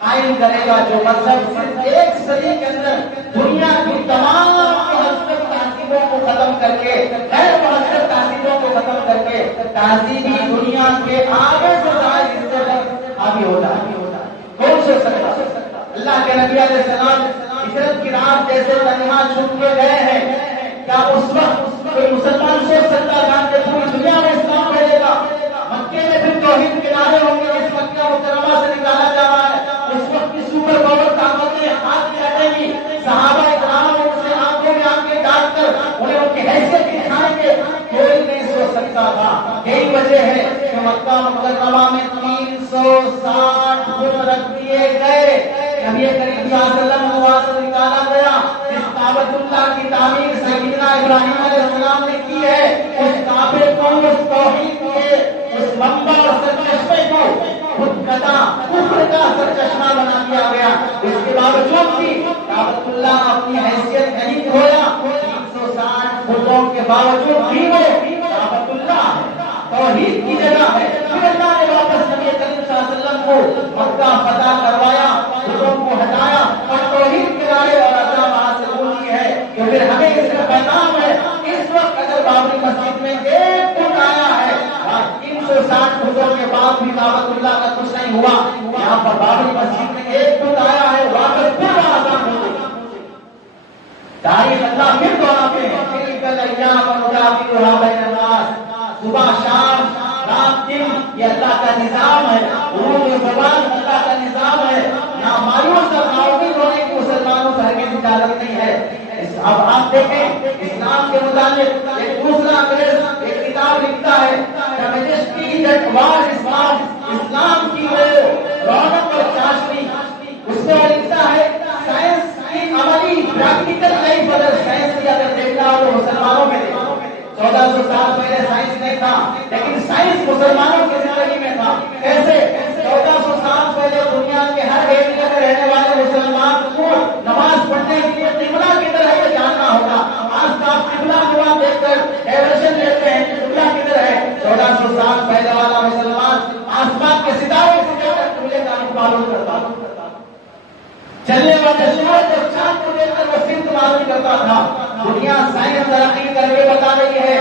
قائم کرے گا جو مذہب صرف 1 صدی کے اندر دنیا کی تمام مذہبی تہذیبوں کو ختم کر کے، غیر مذہبی تہذیبوں کو ختم کر کے تہذیبی دنیا کے آگے سے زائد حصے پر حاوی ہو جائے. کون سوچ سکتا؟ اللہ کے نبی علیہ السلام ہجرت کی رات جیسے تنہا چھپ کے گئے ہیں، کیا اس وقت کوئی مسلمان سوچ سکتا تھا کہ پوری دنیا میں اسلام پھیلے گا؟ مکے میں پھر توحید کے نعرے ہوں گے، اس مکہ مکرمہ سے نکالا جا رہا ہے. اس وقت کی سپر پاور طاقتیں ہاتھ میں ہٹیں گی. صحابہ اکرام ان سے آنکھوں میں آنکھیں ڈال کر انہیں ان کی حیثیت دکھائیں گے. کوئی نہیں سوچ سکتا تھا. یہی وجہ ہے کہ مکہ مکرمہ میں 360 بت رکھ دیے گئے. نبی کریم صلی اللہ علیہ وسلم کو وہاں سے نکالا گیا. جس کعبۃ اللہ کی تعمیر سیدنا ابراہیم علیہ السلام نے کی ہے، اس کعبے کو، اس توحید کے اس منبع اور سرچشمے کو خود کتا کفر کا سرچشمہ بنا دیا گیا. اس کے باوجود بھی کعبۃ اللہ اپنی حیثیت نہیں کھویا. 360 بتوں کے باوجود بھی وہ کعبۃ اللہ توحید کی جگہ ہے. پھر اللہ نے واپس نبی کریم صلی اللہ علیہ وسلم کو مکہ فتح کروایا، بتوں کو ہٹایا اور توحید کے رائے اور اللہ وہاں سے بولی ہے کہ پھر ہمیں اس کا پیغام ہے. اس وقت اگر بابری مسجد میں ایک بت آیا ہے، 360 بتوں کے بعد بھی کعبۃ اللہ کا کچھ نہیں ہوا. یہاں پر بابری مسجد میں ایک بت آیا ہے، واپس پھر آزاد ہو گئی. تاریخ اللہ پھر دہراتے ہیں، تلک الایام نداولها بین الناس. صبح شام، رات دن، یہ اللہ کا نظام ہے. عروج و زوال اللہ کا نظام ہے. یہاں مایوس اور غافل ہونے کی مسلمانوں کو ہرگز اجازت نہیں ہے. اب آپ دیکھیں اسلام کے متعلق ایک دوسرا انگریز ایک کتاب لکھتا ہے، The Majesty That Was Islam، اسلام کی وہ رونق اور چاشنی. اس میں وہ لکھتا ہے سائنس کی عملی پریکٹیکل لائف اگر سائنس کی اگر دیکھنا ہو تو مسلمانوں میں 1400 سال پہلے سائنس نہیں تھا، لیکن سائنس مسلمانوں کی زندگی میں تھا. کیسے 1400 سال معلوم کرتا تھا، چلنے والے سورج اور چاند کو دیکھ کر وہ سمت معلوم کرتا تھا۔ دنیا سائنس ترقی کر کے بتا رہی ہے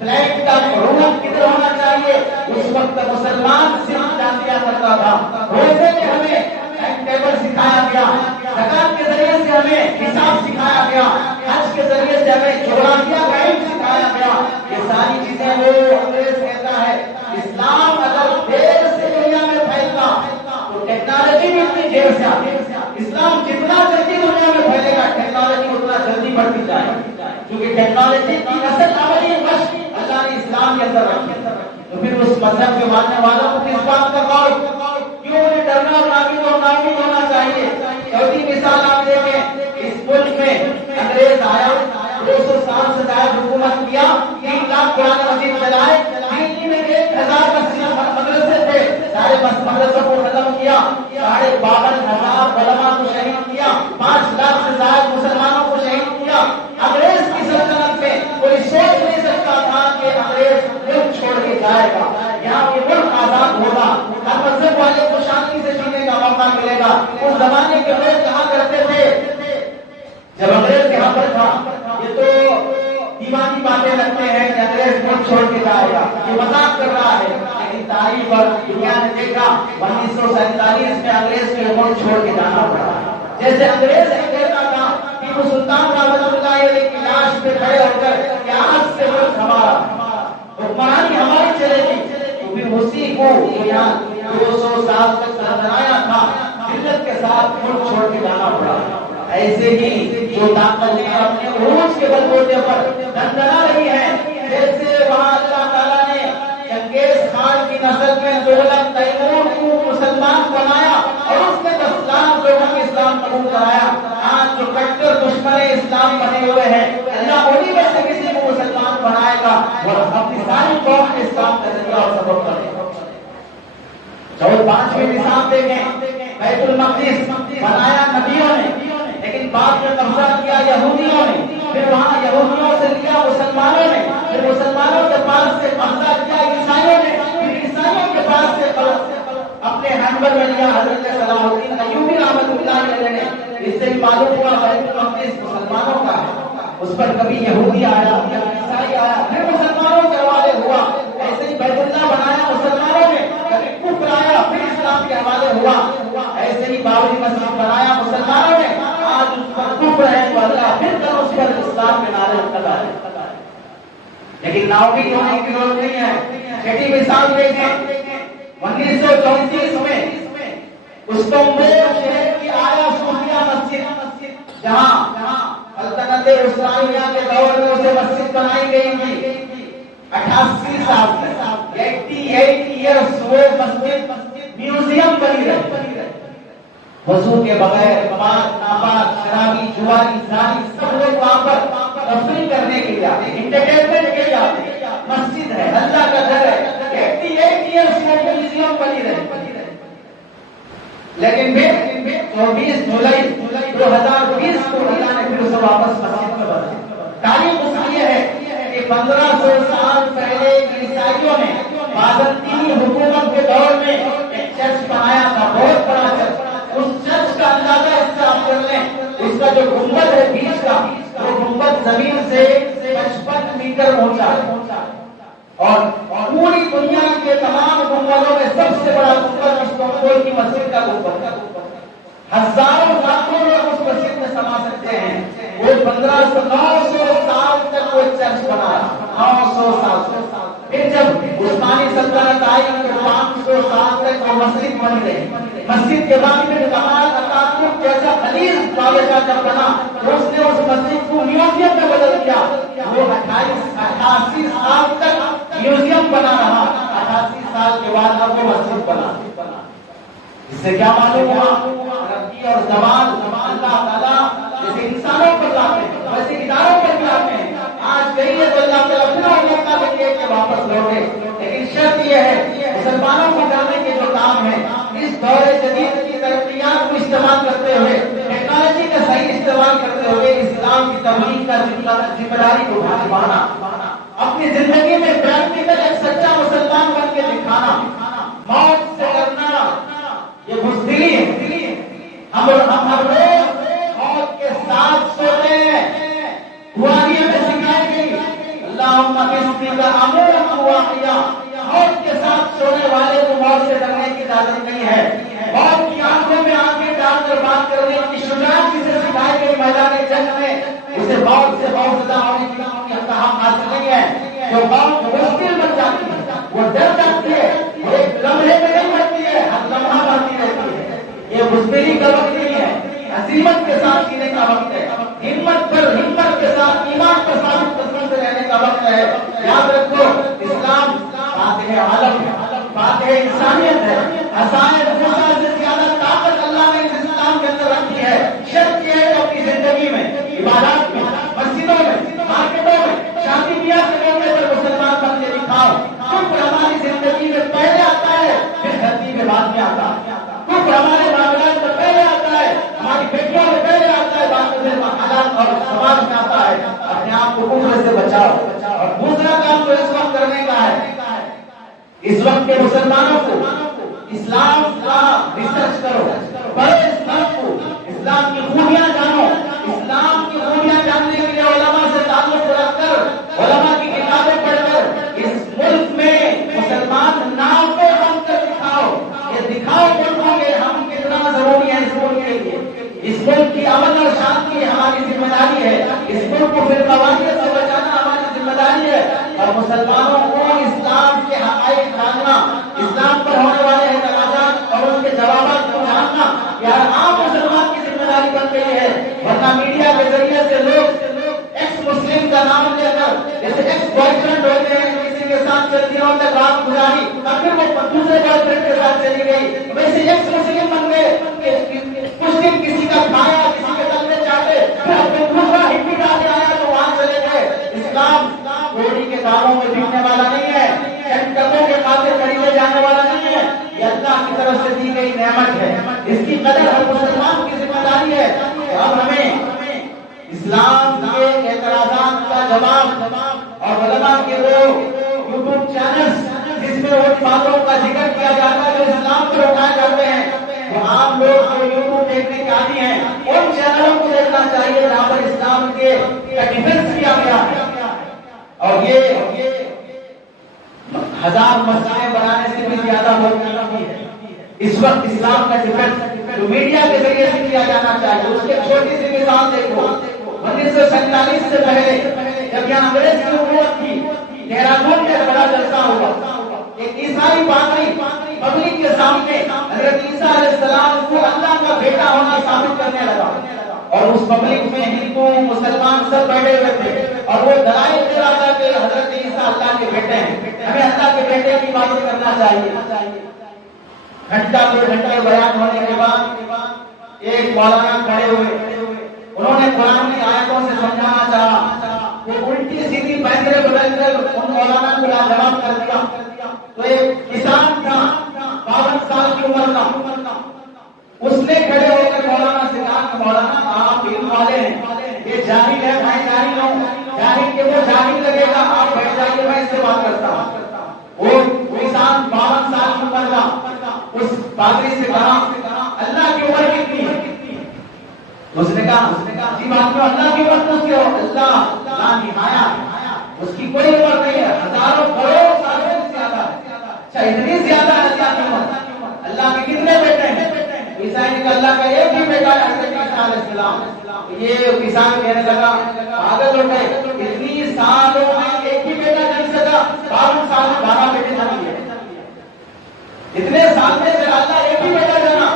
فلیٹ کا رونق کدھر ہونا چاہیے، اس وقت مسلمان صرف جان دیا کرتا تھا۔ روزے میں ہمیں ٹائم ٹیبل سکھایا گیا، زکات کے ذریعے سے ہمیں حساب سکھایا گیا، حج کے ذریعے سے ہمیں جغرافیہ کا علم سکھایا گیا۔ یہ ساری چیزیں وہ انگریز کہتا ہے اسلام اگر دیر سے دنیا میں پھیلتا تو ٹیکنالوجی بھی اتنی دیر سے آتی، اسلام جتنا جلدی دنیا میں پھیلے گا ٹیکنالوجی اتنا جلدی بڑھتی جائے، کیونکہ ٹیکنالوجی کی اصل عملی مشق اللہ نے اسلام کے اندر رکھی۔ تو پھر اس مذہب کے ماننے والوں کو کس بات کا غور، کیوں انہیں ڈرنا اور ناامید ہونا چاہیے؟ چوتھی مثال آپ دیکھیں، اس ملک میں انگریز آیا، 200 سال سے زائد حکومت کیا، 3 لاکھ قرآن مجید چلائے، دلی میں 1000 مدرسے تھے، سارے مدرسوں کو ختم کیا، 52,000 علماء کو شہید کیا، 5 لاکھ سے زائد مسلمانوں کو شہید کیا۔ انگریز کی سلطنت میں کوئی سوچ نہیں سکتا تھا کہ انگریز ملک چھوڑ کے جائے گا، یہاں یہ ملک آزاد ہوگا، ہر مذہب والے کو شانتی سے جینے کا موقع ملے گا۔ اس زمانے کے لوگ کہا کرتے تھے جب انگریز یہاں پر تھا، یہ تو دیوانی باتیں رکھتے ہیں کہ انگریز ملک چھوڑ کے جائے گا، یہ مذاق کر رہا ہے، لیکن تاریخ اور دنیا نے دیکھا 1947 میں انگریز کے ملک چھوڑ کے جانا پڑا۔ جیسے انگریز کہتا تھا ٹیپو سلطان رحمۃ اللہ علیہ کی لاش پہ کھڑے ہو کر کہ آج سے ملک ہمارا، حکمرانی ہماری چلے گی، تو پھر اسی کو یہاں 200 سال تک بنایا تھا، ملت کے ساتھ ملک چھوڑ کے جانا پڑا۔ ایسے ہی جو طاقتیں اپنے عروج کے بلبوتے پر دندنا رہی ہیں، جیسے وہاں اللہ تعالیٰ نے چنگیز خان کی نسل میں دولت تیمور کو مسلمان بنایا اور اس نے 10 لاکھ لوگوں کو اسلام قبول کرایا۔ آج جو کٹر دشمن اسلام بنے ہوئے ہیں، اللہ انہی میں سے کسی کو مسلمان بنائے گا اور اپنی ساری قوم کے اسلام کا ذریعہ اور سبب کرے گا۔ چوتھی 5ویں مثال دیکھیں، بیت المقدس بنایا نبیوں نے، لیکن بعد میں قبضہ کیا یہودیوں نے، پھر وہاں یہودیوں سے لیا مسلمانوں نے، پھر مسلمانوں کے پاس سے قبضہ کیا عیسائیوں نے، پھر عیسائیوں کے پاس سے اپنے ہینڈل میں لیا حضرت صلاح الدین ایوبی رحمۃ اللہ علیہ نے۔ اس سے معلوم ہوا بیت المقدس مسلمانوں کا ہے، اس پر کبھی یہودی آیا، کبھی عیسائی آیا، پھر مسلمانوں کے حوالے ہوا۔ ایسے ہی بیت اللہ بنایا مسلمانوں نے، کبھی کفر آیا، پھر اسلام کے حوالے ہوا۔ ایسے ہی بابری مسجد بنایا مسلمانوں نے، آج اس پر کفر ہے تو اللہ پھر کر اس پر اسلام کے نعرے لگائے۔ لیکن ناامید ہونے کی ضرورت نہیں ہے۔ چھٹی مثال دیکھیں، 1934 میں استنبول شہر کی آیا صوفیہ مسجد، جہاں سلطنت عثمانیہ کے دور میں اسے مسجد بنائی گئی تھی، 88 سال تک 88 ایئرس وہ مسجد میوزیم بنی رہی۔ وضو کے بغیر پاک ناپاک شرابی جواری زانی سب لوگ وہاں پر تفریح کرنے کے لیے آتے ہیں، انٹرٹینمنٹ کے لیے آتے ہیں۔ مسجد ہے، اللہ کا گھر ہے، 88 ایئرس وہ میوزیم بنی رہی۔ لیکن پھر 24 جولائی 2020 کو اللہ نے پھر اسے واپس مسجد میں بدلا۔ تاریخ اس لیے ہے کہ 1500 سال پہلے عیسائیوں نے بازنطینی حکومت کے دور میں ایک چرچ بنایا تھا، بہت بڑا چرچ۔ اس چرچ کا اندازہ اس سے آپ کر لیں، اس کا جو گنبد ہے بیچ کا، وہ گنبد زمین سے 55 میٹر اونچا ہے، اور پوری دنیا کے تمام گنبدوں میں سب سے بڑا گنبد استنبول کی مسجد کا گنبد ہے۔ ہزاروں لاکھوں لوگ اس مسجد میں سما سکتے ہیں۔ وہ 900 سال تک وہ چرچ بنا رہا، 900 سال۔ پھر جب عثمانی سلطنت آئی تو 500 سال تک وہ مسجد بنی رہی۔ مسجد کے بعد میں کمال اتاتürk جیسا خلیج بادشاہ جب بنا تو اس نے اس مسجد کو میوزیم میں بدل دیا۔ وہ 88 سال تک میوزیم بنا رہا، 88 سال کے بعد اب وہ مسجد بنا۔ اس سے کیا معلوم ہوا؟ ترقی اور زوال اللہ تعالیٰ جیسے انسانوں پر لاتے ہیں ویسے اداروں پر بھی آتے ہیں۔ آج گئی ہے تو اللہ تعالیٰ پھر موقع دے کے واپس لوٹے، لیکن شرط یہ ہے مسلمانوں کو جانے کے جو کام ہے اس دور جدید کی ترقیات کو استعمال کرتے ہوئے، ٹیکنالوجی کا صحیح استعمال کرتے ہوئے اسلام کی تبلیغ کا ذمہ داری کو نبھانا، اپنی زندگی میں پریکٹیکل ایک سچا مسلمان بن کے دکھانا، موت سے ڈرنا یہ ہم ہر روز موت کے ساتھ سوتے ہیں. قرآن میں سکھائی گئی اللہم بسمک اموت واحیا، موت کے ساتھ سونے والے کو موت سے ڈرنے کی اجازت نہیں ہے. موت کی آنکھوں میں آنکھیں ڈال کر بات کرنے کی شجاعت جسے سکھائی گئی میدان جنگ میں، اسے موت سے خوفزدہ ہونے کی حق حاصل نہیں ہے. جو موت مشکل بن جاتی ہے وہ ڈر جاتی ہے، ایک لمحے میں نہیں مرتی ہے، ہر لمحہ مرتی رہتی ہے. یہ مزدری کا وقت نہیں ہے، عزیمت کے ساتھ جینے کا وقت ہے، ہمت کے ساتھ ایمان پر ثابت قدم سے رہنے کا وقت ہے. یاد رکھو اسلام فاتح عالم ہے، فاتح انسانیت ہے. عصائے موسیٰ سے زیادہ طاقت اللہ نے اس اسلام کے اندر رکھی ہے. شرط یہ ہے کہ اپنی زندگی میں، عبادات میں، مسجدوں میں، مارکیٹوں میں، شادی بیاہ کے موقع پر مسلمان بن کے دکھاؤ. کفر ہماری زندگی میں پہلے آتا ہے، پھر دھرتی میں بعد میں آتا ہے. کفر ہمارے معاملات میں پہلے آتا ہے، ہماری بیٹیوں میں پہلے آتا ہے، بعد میں حالات اور سماج میں آتا ہے. اپنے آپ کو کفر سے بچاؤ. اور دوسرا کام جو اس وقت کرنے کا ہے، اس وقت کے مسلمانوں کو اسلام کا ریسرچ کرو، پڑھو اسلام کو، اسلام کی خوبیاں جانو. اسلام کی خوبیاں جاننے کے لیے علماء سے تعلق رکھ کر، علماء کی کتابیں پڑھ کر اس ملک میں مسلمان نام پہ بن کر دکھاؤ. یہ دکھاؤ ملکوں کے ہم کتنا ضروری ہے اس ملک کے لیے. اس ملک کی امن اور شانتی ہماری ذمہ داری ہے. اس ملک کو پھر قواعد سے بچانا ہماری ذمہ داری ہے. اور مسلمانوں کو اسلام کے حقائق جاننا، اسلام پر ہونے والے اعتراضات اور ان کے جوابات کو جاننا یہ ہر عام مسلمان کی ذمہ داری بن گئی ہے. ورنہ میڈیا کے ذریعے سے لوگ ایکس مسلم کا نام لے کر، جیسے ایکس بوائے فرینڈ ہوتے ہیں، کسی کے ساتھ چند دنوں تک رات گزاری اور پھر وہ دوسرے بوائے فرینڈ کے ساتھ چلی گئی، ویسے ایکس مسلم بن گئے. کچھ دن کسی کا کھایا، کسی کے تلے چاٹے، پھر اپنے دوسرا ہندی ڈالے آیا تو وہاں چلے گئے. اسلام گوڑی کے داموں میں بکنے والا نہیں ہے، چٹکوں کے خاطر خریدے جانے والا نہیں ہے. یہ اللہ کی طرف سے دی گئی نعمت ہے. اس کی قدر ہر مسلمان کی ذمہ داری ہے. اب ہمیں اسلام کے اعتراضات کا جواب اور علماء کے وہ یوٹیوب چینلز جس میں ان باتوں کا ذکر کیا جاتا ہے جو اسلام پر اٹھائے جاتے ہیں، وہ عام لوگ جو یوٹیوب دیکھنے کے عادی ہیں ان چینلوں کو دیکھنا چاہیے جہاں پر اسلام کے ڈیفینس کیا گیا ہے. اور یہ ہزار مسائل بنانے سے بھی زیادہ ممکن ہے. اس وقت اسلام کا ڈیفینس جو میڈیا کے ذریعے سے کیا جانا چاہیے، اس کی چھوٹی سی مثال دیکھو. 1947 سے پہلے جب یہاں انگریز کی حکومت تھی، دہرادون میں بڑا جلسہ ہوا. ایک عیسائی پادری پبلک کے سامنے حضرت عیسیٰ علیہ السلام کو اللہ کا بیٹا ہونا ثابت کرنے لگا. اور اس پبلک میں ہندو مسلمان سب بیٹھے ہوئے تھے اور وہ دلائل دے رہا تھا کہ حضرت عیسیٰ اللہ کے بیٹے ہیں، ہمیں اللہ کے بیٹے کی باتیں کرنا چاہیے. گھنٹہ دو گھنٹے بیان ہونے کے بعد ایک مولانا کھڑے ہوئے، انہوں نے قرآن کی آیتوں سے سمجھانا چاہا. وہ الٹی سیدھی پینسلیں بدل کر ان مولانا کو لاجواب کر دیا. تو ایک کسان تھا 52 سال کی عمر کا، اس نے کھڑے ہو کر مولانا سے کہا کہ مولانا آپ علم والے ہیں، یہ جاہل ہے، میں جاہل ہوں، جاہل کے وہ جاہل لگے گا، آپ بیٹھ جائیے میں اس سے بات کرتا ہوں. وہ کسان 52 سال کی عمر کا اس پادری سے کہا اللہ کی عمر کتنی ہے؟ اس نے کہا جی بات میں اللہ کی عمر پوچھتے ہو، اللہ لا نہایت، اس کی کوئی عمر نہیں ہے، ہزاروں کروڑ سالوں سے زیادہ ہے. اچھا اتنی زیادہ ہے اللہ کی عمر؟ اللہ کے کتنے بیٹے ہیں؟ عیسائی نے کہا اللہ کا ایک ہی بیٹا ہے حضرت عیسیٰ علیہ السلام. یہ کسان کہنے لگا پاگل ہو گئے، اتنی سالوں میں ایک ہی بیٹا جن سکا، 52 سال میں 12 بیٹے جن لیے. اتنے سال میں پھر اللہ ایک ہی بیٹا جنا،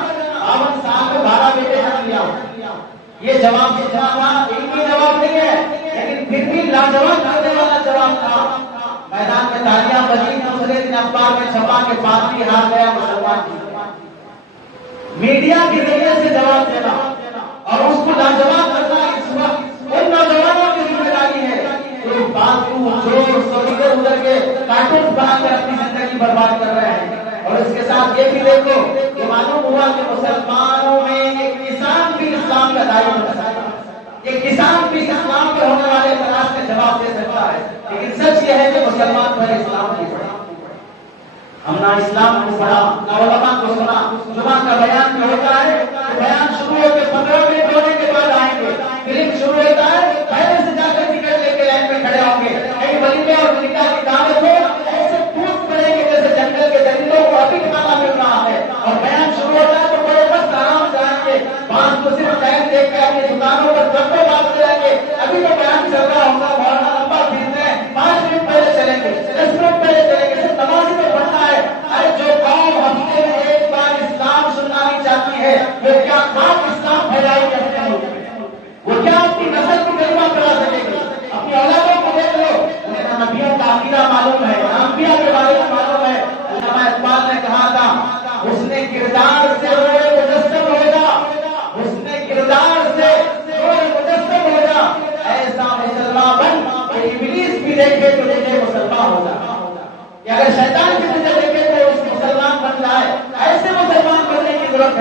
52 سال میں 12 بیٹے جن لیا. یہ جواب سنا تھا، ایک ہی جواب نہیں ہے لیکن پھر بھی لاجواب کرنے والا جواب تھا. میدان میں تالیاں بجی، دوسرے دن اخبار میں چھپا کے پادری ہار گیا مسلمان کی. میڈیا کے ذریعے سے جواب دینا اور اس کو لاجواب کرنا اس وقت ان نوجوانوں کی ذمہ داری ہے جو فالتو چور سوری ادھر کے کارٹون بنا کر اپنی زندگی برباد کر رہے ہیں. اور اس کے ساتھ یہ بھی دیکھو کہ معلوم ہوا کہ مسلمانوں میں ایک کسان بھی اسلام کا داعی بن سکتا ہے، ایک کسان بھی اسلام کے ہونے والے اعتراض کا جواب دے سکتا ہے. لیکن سچ یہ ہے کہ مسلمان پر اسلام نہیں پڑھا. ہم نہ اسلام کو پڑھا نہ علماء کو سنا. جمعہ کا بیان جو ہوتا ہے بیان شروع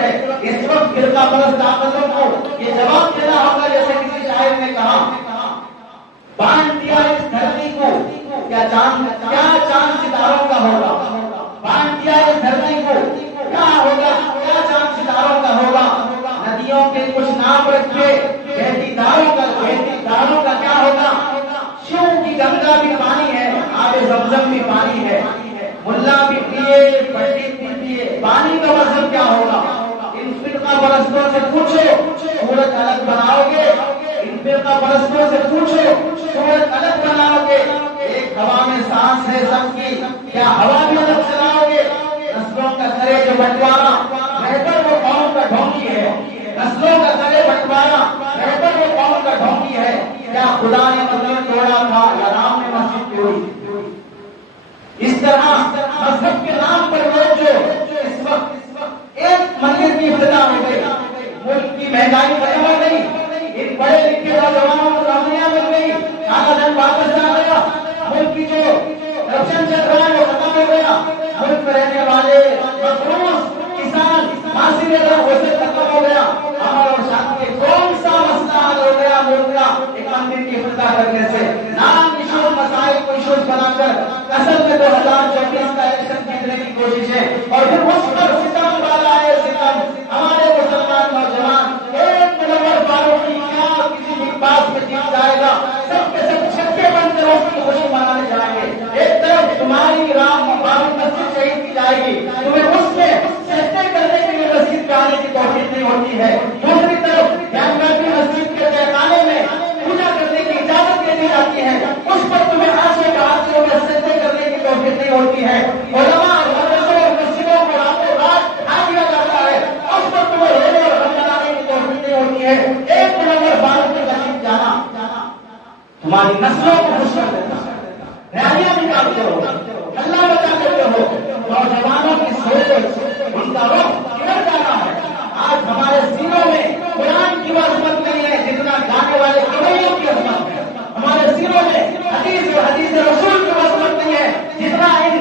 ہے. اس وقت فرقہ پرست طاقتوں کو یہ جواب دینا ہوگا جیسے کسی شاعر نے کہا, باندھ دیا اس دھرتی کو کیا چاند ستاروں کا ہوگا, باندھ دیا اس دھرتی کو کیا ہوگا, کیا چاند ستاروں کا ہوگا. ندیوں کے کچھ نام رکھے, بہتی داروں کا کیا ہوگا. شیو کی گنگا بھی پانی ہے, آب زمزم بھی پانی ہے, ملا بھی پیے پنڈت بھی پیے, پانی کا مذہب کیا ہوگا. ان فرقہ پرستوں سے پوچھو سورج الگ بناؤ گے, ان فرقہ پرستوں سے پوچھو سورج الگ بناؤ گے. ایک ہوا میں سانس ہے سب کی, کیا ہوا بھی الگ چلاؤ گے. نسلوں کا کرے جو بنٹوارا, بہتر وہ قوم کا ڈھونگی ہے. نسلوں کا کرے بنٹوارا, بہتر وہ قوم کا ڈھونگی ہے. کیا خدا نے مندر توڑا تھا یا رام نے مسجد توڑی. اس طرح مذہب کے نام پر لوگ جو اس وقت ایک مندر کی ابتدا ہو گئی, ملک کی مہنگائی ختم ہو گئی, ان پڑھے لکھے نوجوانوں کو نوکریاں مل گئی, کالا دھن واپس آ گیا, ملک کی جو کرپشن چل رہا ہے وہ ختم ہو گیا, ملک میں رہنے والے مقروض کسان پھانسی لے رہے وہ سے ختم ہو گیا. امر اور شانتی کون سا مسئلہ حل ہو گیا ملک کا ایک مندر کی ابتدا کرنے سے. نام ایشوز مسائل کو ایشوز بنا کر اصل میں 2024 کا الیکشن جیتنے کی کوشش ہے, اور پھر اس پر ستم والا ہے ستم. ہمارے مسلمان نوجوان ایک منور فاروقی کیا کسی بھی بات میں جیت جائے گا, سب کے سب چھکے بن کر اس کی خوشی منانے جائیں گے. ایک طرف تمہاری رام مبارک مسجد شہید کی جائے گی, تمہیں اس میں سجدے کرنے کے لیے مسجد پہ آنے کی توفیق نہیں ہوتی ہے. دوسری طرف جامعہ مسجد کے تہخانے میں پوجا کرنے کی اجازت دے دی جاتی ہے, اس پر تمہیں آنچے کا آنچوں میں سجدے کرنے کی توفیق نہیں ہوتی ہے. علماء اور مدرسوں اور مسجدوں کو راتوں رات اٹھا دیا جاتا ہے, اس پر تمہیں رونے اور غم منانے کی توفیق نہیں ہوتی ہے. ایک منور فاروق کی مسجد جانا تمہاری نسلوں کو خوش کر دیتا ہے, ریالیاں نکالتے ہو, اللہ بچا دیتے ہو. نوجوانوں کی سوچ ان کا رخ کدھر جانا ہے. آج ہمارے سینوں میں قرآن کی عظمت نہیں ہے جتنا گانے والے کبھیوں کی عظمت ہے. ہمارے سینوں میں حدیث رسول کی عظمت نہیں ہے جتنا ان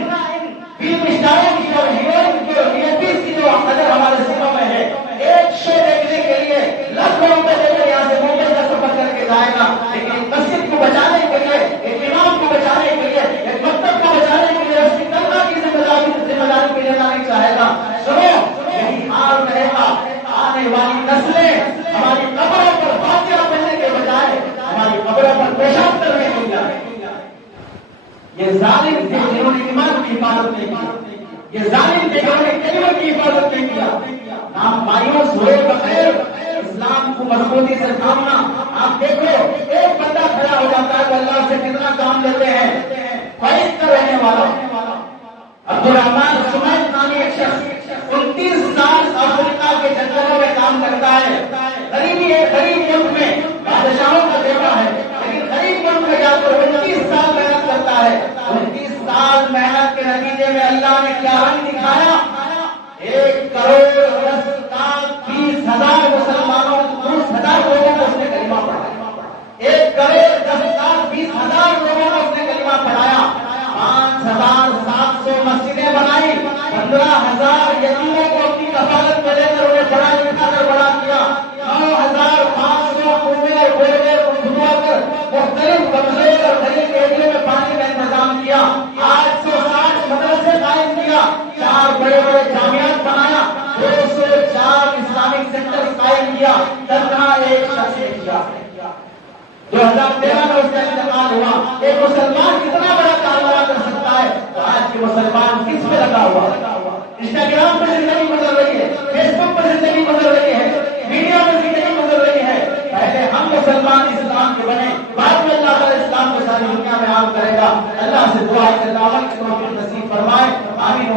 فلم اسٹاروں کی اور ہیروئن کی اور ویپیز کی جو قدر ہمارے سینوں میں ہے. ایک شو دیکھنے کے لیے لاکھوں روپے دے کر یہاں سے ممبئی کا سفر کر کے جائے گا, لیکن مسجد کو بچانے کے لیے, ایک امام کو بچانے کے لیے, ایک مکتب کو بچانے کے لیے, اس کی تنخواہ کی ذمہ داری کو لینا نہیں چاہے گا. سنو, یہی حال رہے گا. آنے والی نسلیں ہماری قبروں پر فاتحہ پڑھنے کے بجائے ہماری قبروں پر پیشاب کرنے کے لیے. یہ ظالم تھے جنہوں نے ایمان کی حفاظت نہیں کی, یہ ظالم تھے جنہوں نے کلمہ کی حفاظت نہیں کیا. نام مایوس ہوئے بغیر اسلام کو مضبوطی سے تھامنا. آپ دیکھو ایک بندہ کھڑا ہو جاتا ہے تو اللہ سے کتنا کام لیتے ہیں. فائز کا رہنے والا عبدالرحمان سمیت نامی ایک شخص 29 سال افریقہ کے جنگلوں میں کام کرتا ہے. غریبی ہے, غریب ملک میں بادشاہوں کا دیوا ہے, لیکن غریب ملک میں جا کر 29 سال محنت کرتا ہے. 29 سال محنت کے نتیجے میں اللہ نے کیا رنگ دکھایا. 1,10,20,000 مسلمانوں 10,000 لوگوں کو اس نے کلمہ پڑھایا. 1,10,20,000 لوگوں کو اس نے کلمہ پڑھایا. 5,700 مسجدیں بنائی. 15,000 یتیموں کو اپنی کفالت میں لے کر انہیں پڑھا لکھا کر بڑا کیا. 9,500 کنویں اور بوئے کو کھدوا کر مختلف قبضے اور غریب ایریے میں پانی کا انتظام کیا. 860 مدرسے قائم کیا. 4 بڑے بڑے جامعات بنایا. 204 اسلامک سینٹر قائم کیا. تنہا ایک شخص نے کیا. 2013 میں اس کا انتقال ہوا. ایک مسلمان کتنا بڑا کاروبار کر سکتا ہے, تو آج کے مسلمان کس میں لگا ہوا. انسٹاگرام پر زندگی گزر رہی ہے, فیس بک پر زندگی گزر رہی ہے, میڈیا میں زندگی گزر رہی ہے. پہلے ہم مسلمان اسلام کے بنے, بعد میں اللہ تعالیٰ اسلام کو ساری دنیا میں عام کرے گا. اللہ سے دعا ہے کہ دعوت کی توفیق نصیب فرمائے. آمین.